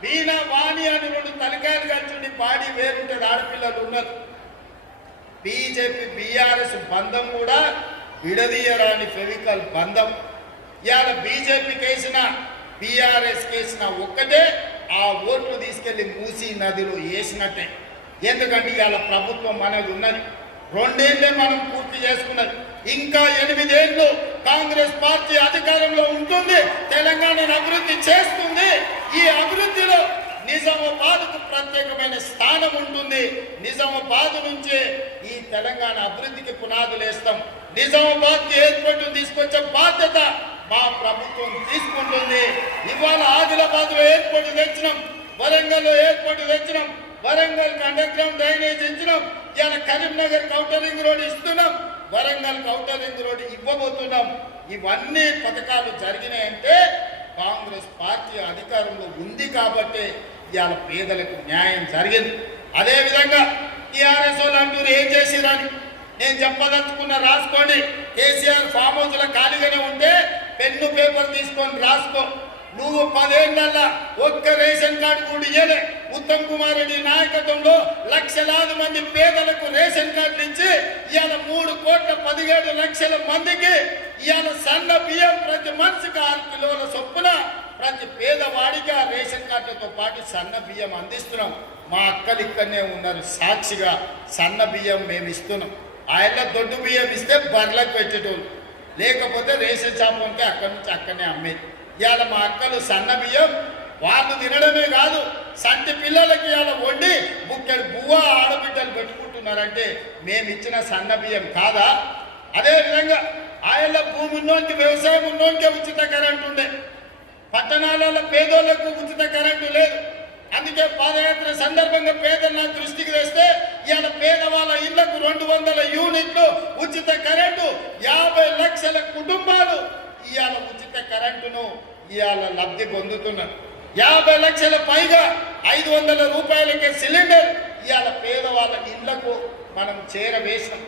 వీణ వాణి అని 2 తలకాయలు కలిసి పాడి వేరుంటుంది, ఆడపిల్లలు ఉన్నారు. బీజేపీ బీఆర్ఎస్ బంధం కూడా విడదీయరాని ఫెవికల్ బంధం. ఇవాళ బీజేపీకి వేసిన బీఆర్ఎస్ కేసిన ఒక్కటే ఆ ఓట్లు తీసుకెళ్లి మూసీ నదిలో వేసినట్టే. ఎందుకంటే ఇవాళ ప్రభుత్వం అనేది ఉన్నది, 2 ఏళ్లే మనం పూర్తి చేసుకున్నది. ఇంకా 8 ఏళ్ళు కాంగ్రెస్ పార్టీ అధికారంలో ఉంటుంది, తెలంగాణను అభివృద్ధి చేస్తుంది. ఈ అభివృద్ధిలో నిజామాబాద్కు ప్రత్యేకమైన స్థానం ఉంటుంది. నిజామాబాద్ నుంచే ఈ తెలంగాణ అభివృద్ధికి పునాదులు వేస్తాం. నిజామాబాద్కి ఎయిర్పోర్ట్ తీసుకొచ్చే బాధ్యత మా ప్రభుత్వం తీసుకుంటుంది. ఇవాళ ఆదిలాబాద్లో ఎయిర్పోర్ట్ తెచ్చినాం, వరంగల్లో ఎయిర్పోర్ట్ తెచ్చినాం, వరంగల్ అండర్ గ్రౌండ్ డ్రైనేజ్ ఇచ్చినాం, ఇవాళ కరీంనగర్ ఔటర్ రింగ్ రోడ్ ఇస్తున్నాం, వరంగల్ ఔటర్ రింగ్ రోడ్ ఇవ్వబోతున్నాం. ఇవన్నీ పథకాలు జరిగినాయంటే కాంగ్రెస్ పార్టీ అధికారంలో ఉంది కాబట్టి ఇవాళ పేదలకు న్యాయం జరిగింది. అదేవిధంగా టీఆర్ఎస్ వాళ్ళు అంటూరు ఏం చేసిరని నేను చెప్పదలుచుకున్న రాసుకోండి. కేసీఆర్ ఫామ్ హౌస్లో ఖాళీగానే ఉంటే పెన్ను పేపర్ తీసుకొని రాసుకో. నువ్వు 10 ఏళ్లలో ఒక్క రేషన్ కార్డు కూడా ఇయ్యలే. ఉత్తమ్ కుమార్ రెడ్డి నాయకత్వంలో లక్షలాది మంది పేదలకు రేషన్ కార్డులు ఇచ్చి ఇవాళ 3,17,00,000 మందికి ఇవాళ సన్న బియ్యం ప్రతి మనిషికి 6 కిలోల చొప్పున ప్రతి పేదవాడికి ఆ రేషన్ కార్డులతో పాటు సన్న బియ్యం అందిస్తున్నాం. మా అక్కలు ఇక్కడనే ఉన్నారు సాక్షిగా. సన్న బియ్యం మేము ఇస్తున్నాం. ఆయన దొడ్డు బియ్యం ఇస్తే బర్లకు పెట్టేటోళ్ళు, లేకపోతే రేషన్ షాప్ ఉంటే అక్కడి నుంచి అక్కడనే అమ్మేది. ఇవాళ మా అక్కలు సన్న బియ్యం వాళ్ళు తినడమే కాదు, సంటి పిల్లలకి ఇవాళ వండి బుక్కడి బువ్వ ఆడబిడ్డలు పెట్టుకుంటున్నారంటే మేము ఇచ్చిన సన్న బియ్యం కాదా? అదేవిధంగా ఆయన భూమి ఉన్నోనికి, వ్యవసాయం ఉన్నోనికే ఉచిత కరెంటు ఉండే, పట్టణాలలో పేదోళ్లకు ఉచిత కరెంటు లేదు. అందుకే పాదయాత్ర సందర్భంగా పేదలు నా దృష్టికి తెస్తే ఇవాళ పేదవాళ్ళ ఇళ్లకు 200 యూనిట్లు ఉచిత కరెంటు, 50 లక్షల కుటుంబాలు ఇవాళ ఉచిత కరెంటును ఇవాళ లబ్ధి పొందుతున్నారు. 50 లక్షల పైగా 500 రూపాయలకే సిలిండర్ ఇవాళ పేదవాళ్ళ ఇళ్లకు మనం చేరవేసినాం.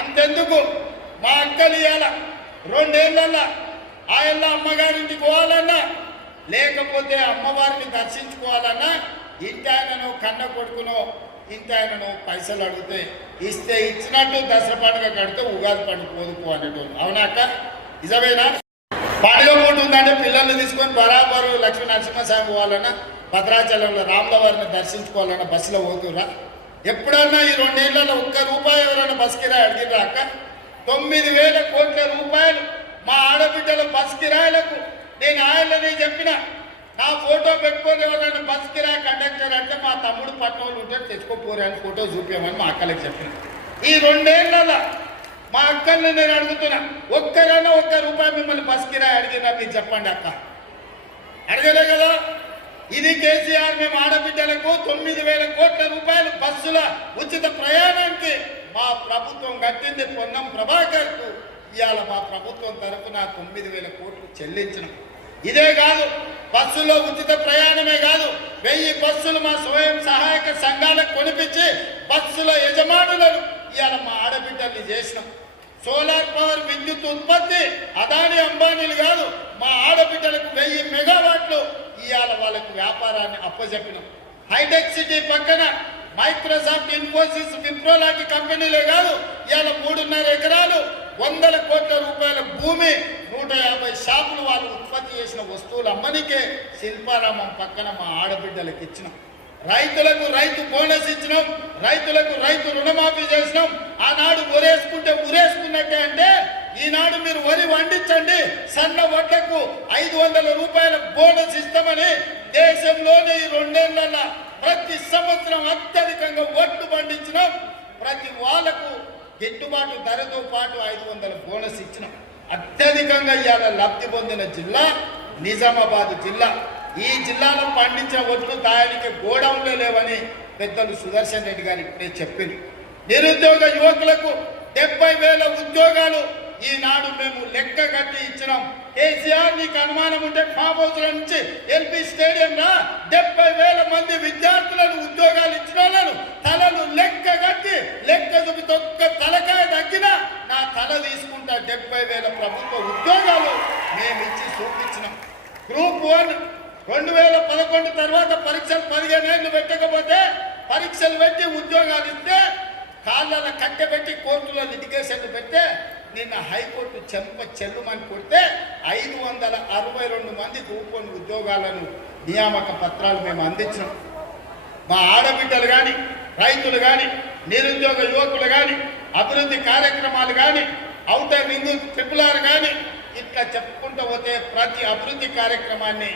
అంతెందుకు మా అక్కలు ఇవాళ 2 ఏళ్లలో ఆయన అమ్మగారింటికి పోవాలన్నా, లేకపోతే అమ్మవారిని దర్శించుకోవాలన్నా ఇంటి ఆయనను కన్న కొడుకునో ఇంటి ఆయనను పైసలు అడిగితే ఇస్తే ఇచ్చినట్టు దసరా పండుగ కడితే ఉగాది పండుగ పోదుకో అనేటోళ్ళు. అవునాక నిజమేనా? పండుగ పూట ఉందంటే పిల్లల్ని తీసుకొని బరాబరు లక్ష్మీ నరసింహస్వామి పోవాలన్నా, భద్రాచలంలో రాములవారిని దర్శించుకోవాలన్నా బస్సులో పోతురా? ఎప్పుడన్నా ఈ 2 ఏళ్లలో ₹1 ఎవరైనా బస్ కిరాయి అడిగిరా అక్క? 9,000 కోట్ల రూపాయలు మా ఆడబిడ్డల బస్ కిరాయిలకు నేను ఆయనని చెప్పిన. నా ఫోటో పెట్టుకొని ఎవరైనా బస్ కిరాయి కండక్టర్ అంటే మా తమ్ముడు పట్టణంలో ఉంటే తెచ్చుకోపోరే అని ఫోటో చూపించమని మా అక్కలకు చెప్పిన. ఈ 2 ఏళ్లలో మా అక్కల్ని నేను అడుగుతున్నా, ఒక్కరైనా ₹1 మిమ్మల్ని బస్ కిరాయి అడిగినా మీరు చెప్పండి అక్క? అడగలే కదా. ఇది కేసీఆర్ మేము ఆడబిడ్డలకు 9,000 కోట్ల రూపాయలు బస్సుల ఉచిత ప్రయాణానికి మా ప్రభుత్వం కట్టింది. పొన్నం ప్రభాకర్కు ఇవాళ మా ప్రభుత్వం తరఫున 9,000 కోట్లు చెల్లించినాం. ఇదే కాదు, బస్సులో ఉచిత ప్రయాణమే కాదు, 1000 బస్సులు మా స్వయం సహాయక సంఘాలకు కొనిపించి బస్సుల యజమానులను ఇవాళ మా ఆడబిడ్డల్ని చేసినాం. సోలార్ పవర్ విద్యుత్ ఉత్పత్తి అదాని అంబానీలు కాదు, మా ఆడబిడ్డలకు 1000 మెగావాట్లు ఇవాళ వాళ్ళకు వ్యాపారాన్ని అప్పచెప్పినాం. హైటెక్ సిటీ పక్కన మైక్రోసాఫ్ట్, ఇన్ఫోసిస్, విప్రో లాంటి కంపెనీలే కాదు ఇవాళ 3.5 ఎకరాలు 100 కోట్ల రూపాయల భూమి, 150 షాపులు వాళ్ళు ఉత్పత్తి చేసిన వస్తువులు అమ్మనికే శిల్పారామం పక్కన మా ఆడబిడ్డలకు ఇచ్చినాం. రైతులకు రైతు బోనస్ ఇచ్చినాం, రైతులకు రైతు రుణమాఫీ చేసినాం. ఆనాడు ఒరేసుకుంటే ఉరేసుకున్నట్టే అంటే ఈనాడు మీరు వరి వండించండి, సన్న వడ్లకు 500 రూపాయల బోనస్ ఇస్తామని దేశంలోని ఈ 2 ఏళ్లలో ప్రతి సంవత్సరం అత్యధికంగా వడ్లు పండించినాం. ప్రతి వాళ్ళకు గిట్టుబాటు ధరతో పాటు 500 బోనస్ ఇచ్చినాం. అత్యధికంగా ఇవాళ లబ్ధి పొందిన జిల్లా నిజామాబాద్ జిల్లా. ఈ జిల్లాలో పండించిన వడ్లు దానికి గోడౌన్లో లేవని పెద్దలు సుదర్శన్ రెడ్డి గారు ఇప్పుడే చెప్పింది. నిరుద్యోగ యువకులకు 70,000 ఉద్యోగాలు ఈనాడు మేము లెక్క కట్టి ఇచ్చినాం. కేసీఆర్ నీకు అనుమానం ఉంటే ఫామ్ హౌస్ల నుంచి ఎల్పీ స్టేడియం రా, 70,000 మంది విద్యార్థులను ఉద్యోగాలు ఇచ్చిన వాళ్ళను తలలు లెక్క కట్టి లెక్క చూపి ఒక్క తలకాయ తగ్గినా నా తల తీసుకుంటా. 70,000 ప్రభుత్వ ఉద్యోగాలు మేము ఇచ్చి చూపించినాం. గ్రూప్ 1 2011 తర్వాత పరీక్షలు 15 ఏళ్ళు పెట్టకపోతే పరీక్షలు పెట్టి ఉద్యోగాలు ఇస్తే కాళ్ళ కట్టెబెట్టి కోర్టులో లిటిగేషన్లు పెడితే నిన్న హైకోర్టు చెల్లుమని కొడితే 562 మంది గ్రూప్ 1 ఉద్యోగాలను నియామక పత్రాలు మేము అందించినాం. మా ఆడబిడ్డలు కానీ, రైతులు కానీ, నిరుద్యోగ యువకులు కానీ, అభివృద్ధి కార్యక్రమాలు కానీ, ఔటర్ రింగ్, RRR కానీ ఇట్లా చెప్పుకుంటూ పోతే ప్రతి అభివృద్ధి కార్యక్రమాన్ని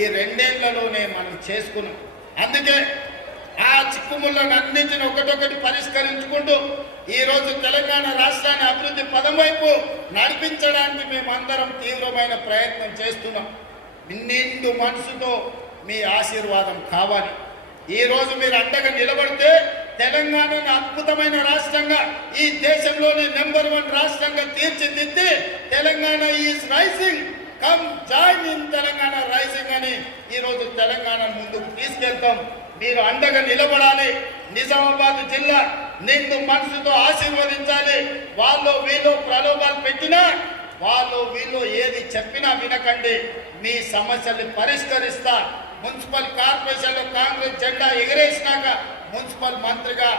ఈ 2 ఏళ్లలోనే మనం చేసుకున్నాం. అందుకే ఆ చిక్కుముళ్ళను అన్నింటిని ఒకటొకటి పరిష్కరించుకుంటూ ఈరోజు తెలంగాణ రాష్ట్రాన్ని అభివృద్ధి పదం వైపు నడిపించడానికి మేమందరం తీవ్రమైన ప్రయత్నం చేస్తున్నాం. నిండు మనసుతో మీ ఆశీర్వాదం కావాలి. ఈ రోజు మీరు అండగా నిలబడితే తెలంగాణను అద్భుతమైన రాష్ట్రంగా, ఈ దేశంలోనే #1 రాష్ట్రంగా తీర్చిదిద్ది Telangana is rising, come join in Telangana rising అని ఈరోజు తెలంగాణ ముందుకు తీసుకెళ్తాం. మీరు అండగా నిలబడాలి. నిజామాబాద్ జిల్లా నిండు మనసుతో ఆశీర్వదించాలి. వాళ్ళు వీళ్ళు ప్రలోభాలు పెట్టినా, వాళ్ళు వీళ్ళు ఏది చెప్పినా వినకండి. మీ సమస్యల్ని పరిష్కరిస్తా. మున్సిపల్ కార్పొరేషన్లో కాంగ్రెస్ జెండా ఎగరేసినాక మున్సిపల్ మంత్రిగా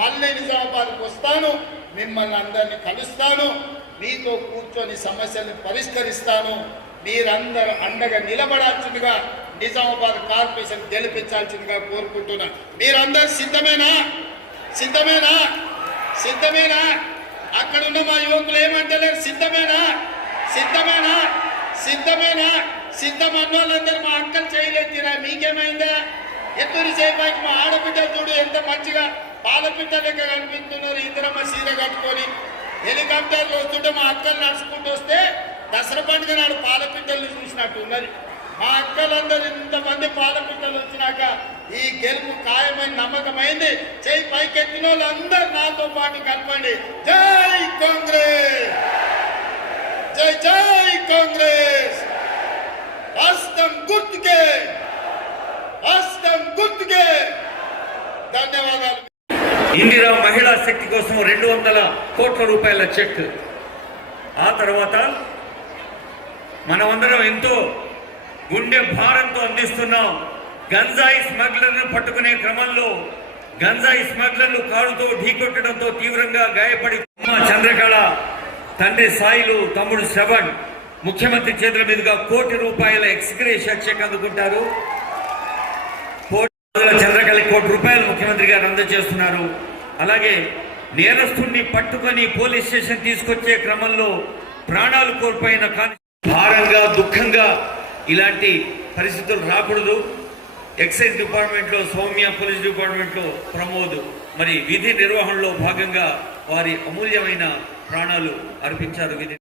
మళ్ళీ నిజామాబాద్కు వస్తాను. మిమ్మల్ని అందరినీ కలుస్తాను. మీతో కూర్చొని సమస్యల్ని పరిష్కరిస్తాను. మీరందరూ అండగా నిలబడాల్సిందిగా, నిజామాబాద్ కార్పొరేషన్ గెలిపించాల్సిందిగా కోరుకుంటున్నా. మీరందరూ సిద్ధమేనా? సిద్ధమేనా? సిద్ధమేనా? అక్కడున్న మా యువకులు ఏమంటలేరు? సిద్ధమేనా? సిద్ధమేనా? సిద్ధమేనా? సిద్ధమన్న వాళ్ళందరూ మా అక్కలు చేయలేదురా. మీకేమైందా? ఎత్తురి చేపకి మా ఆడబిడ్డ చూడు ఎంత మంచిగా పాలపిట్ట లెక్క కనిపిస్తున్నారు. ఇద్దరమ్మ సీర కట్టుకొని హెలికాప్టర్లు వస్తుంటే మా అక్కలు నడుచుకుంటూ వస్తే దసరా పండుగ నాడు పాలపిట్టలు చూసినట్టు ఉన్నది. మా అక్కలందరూ ఇంతమంది పాలపిట్టలు వచ్చినాక ఈ గెలుపు ఖాయమైన నమ్మకమైంది. చేయి పైకెత్తిన వాళ్ళందరూ నాతో పాటు కలపండి. జై కాంగ్రెస్, జై జై కాంగ్రెస్. రాష్ట్రం గుర్తుకే, రాష్ట్రం గుర్తుకే. ధన్యవాదాలు. ఇందిరా మహిళా శక్తి కోసం 200 కోట్ల రూపాయల చెక్. ఆ తర్వాత మనమందరం ఎంతో గుండె భారంతో అందిస్తున్నాం. గంజాయి స్మగ్లర్ను పట్టుకునే క్రమంలో గంజాయి స్మగ్లర్లు కారుతో ఢీకొట్టడంతో తీవ్రంగా గాయపడి చంద్రకళ, తండ్రి సాయిలు, తమ్ముడు శ్రవణ్ ముఖ్యమంత్రి చేతుల మీదుగా ₹1,00,00,000 ఎక్స్గ్రేషియా చెక్ అందుకుంటారు. చంద్రకళ ₹1,00,00,000 ముఖ్యమంత్రి గారు అందజేస్తున్నారు. అలాగే నేరస్తుడిని పట్టుకొని పోలీస్ స్టేషన్ తీసుకొచ్చే క్రమంలో ప్రాణాలు కోల్పోయిన భారంగా, దుఃఖంగా ఇలాంటి పరిస్థితులు రాకూడదు. ఎక్సైజ్ డిపార్ట్మెంట్లో సౌమ్య, పోలీస్ డిపార్ట్మెంట్లో ప్రమోద్ మరి విధి నిర్వహణలో భాగంగా వారి అమూల్యమైన ప్రాణాలు అర్పించారు. విధి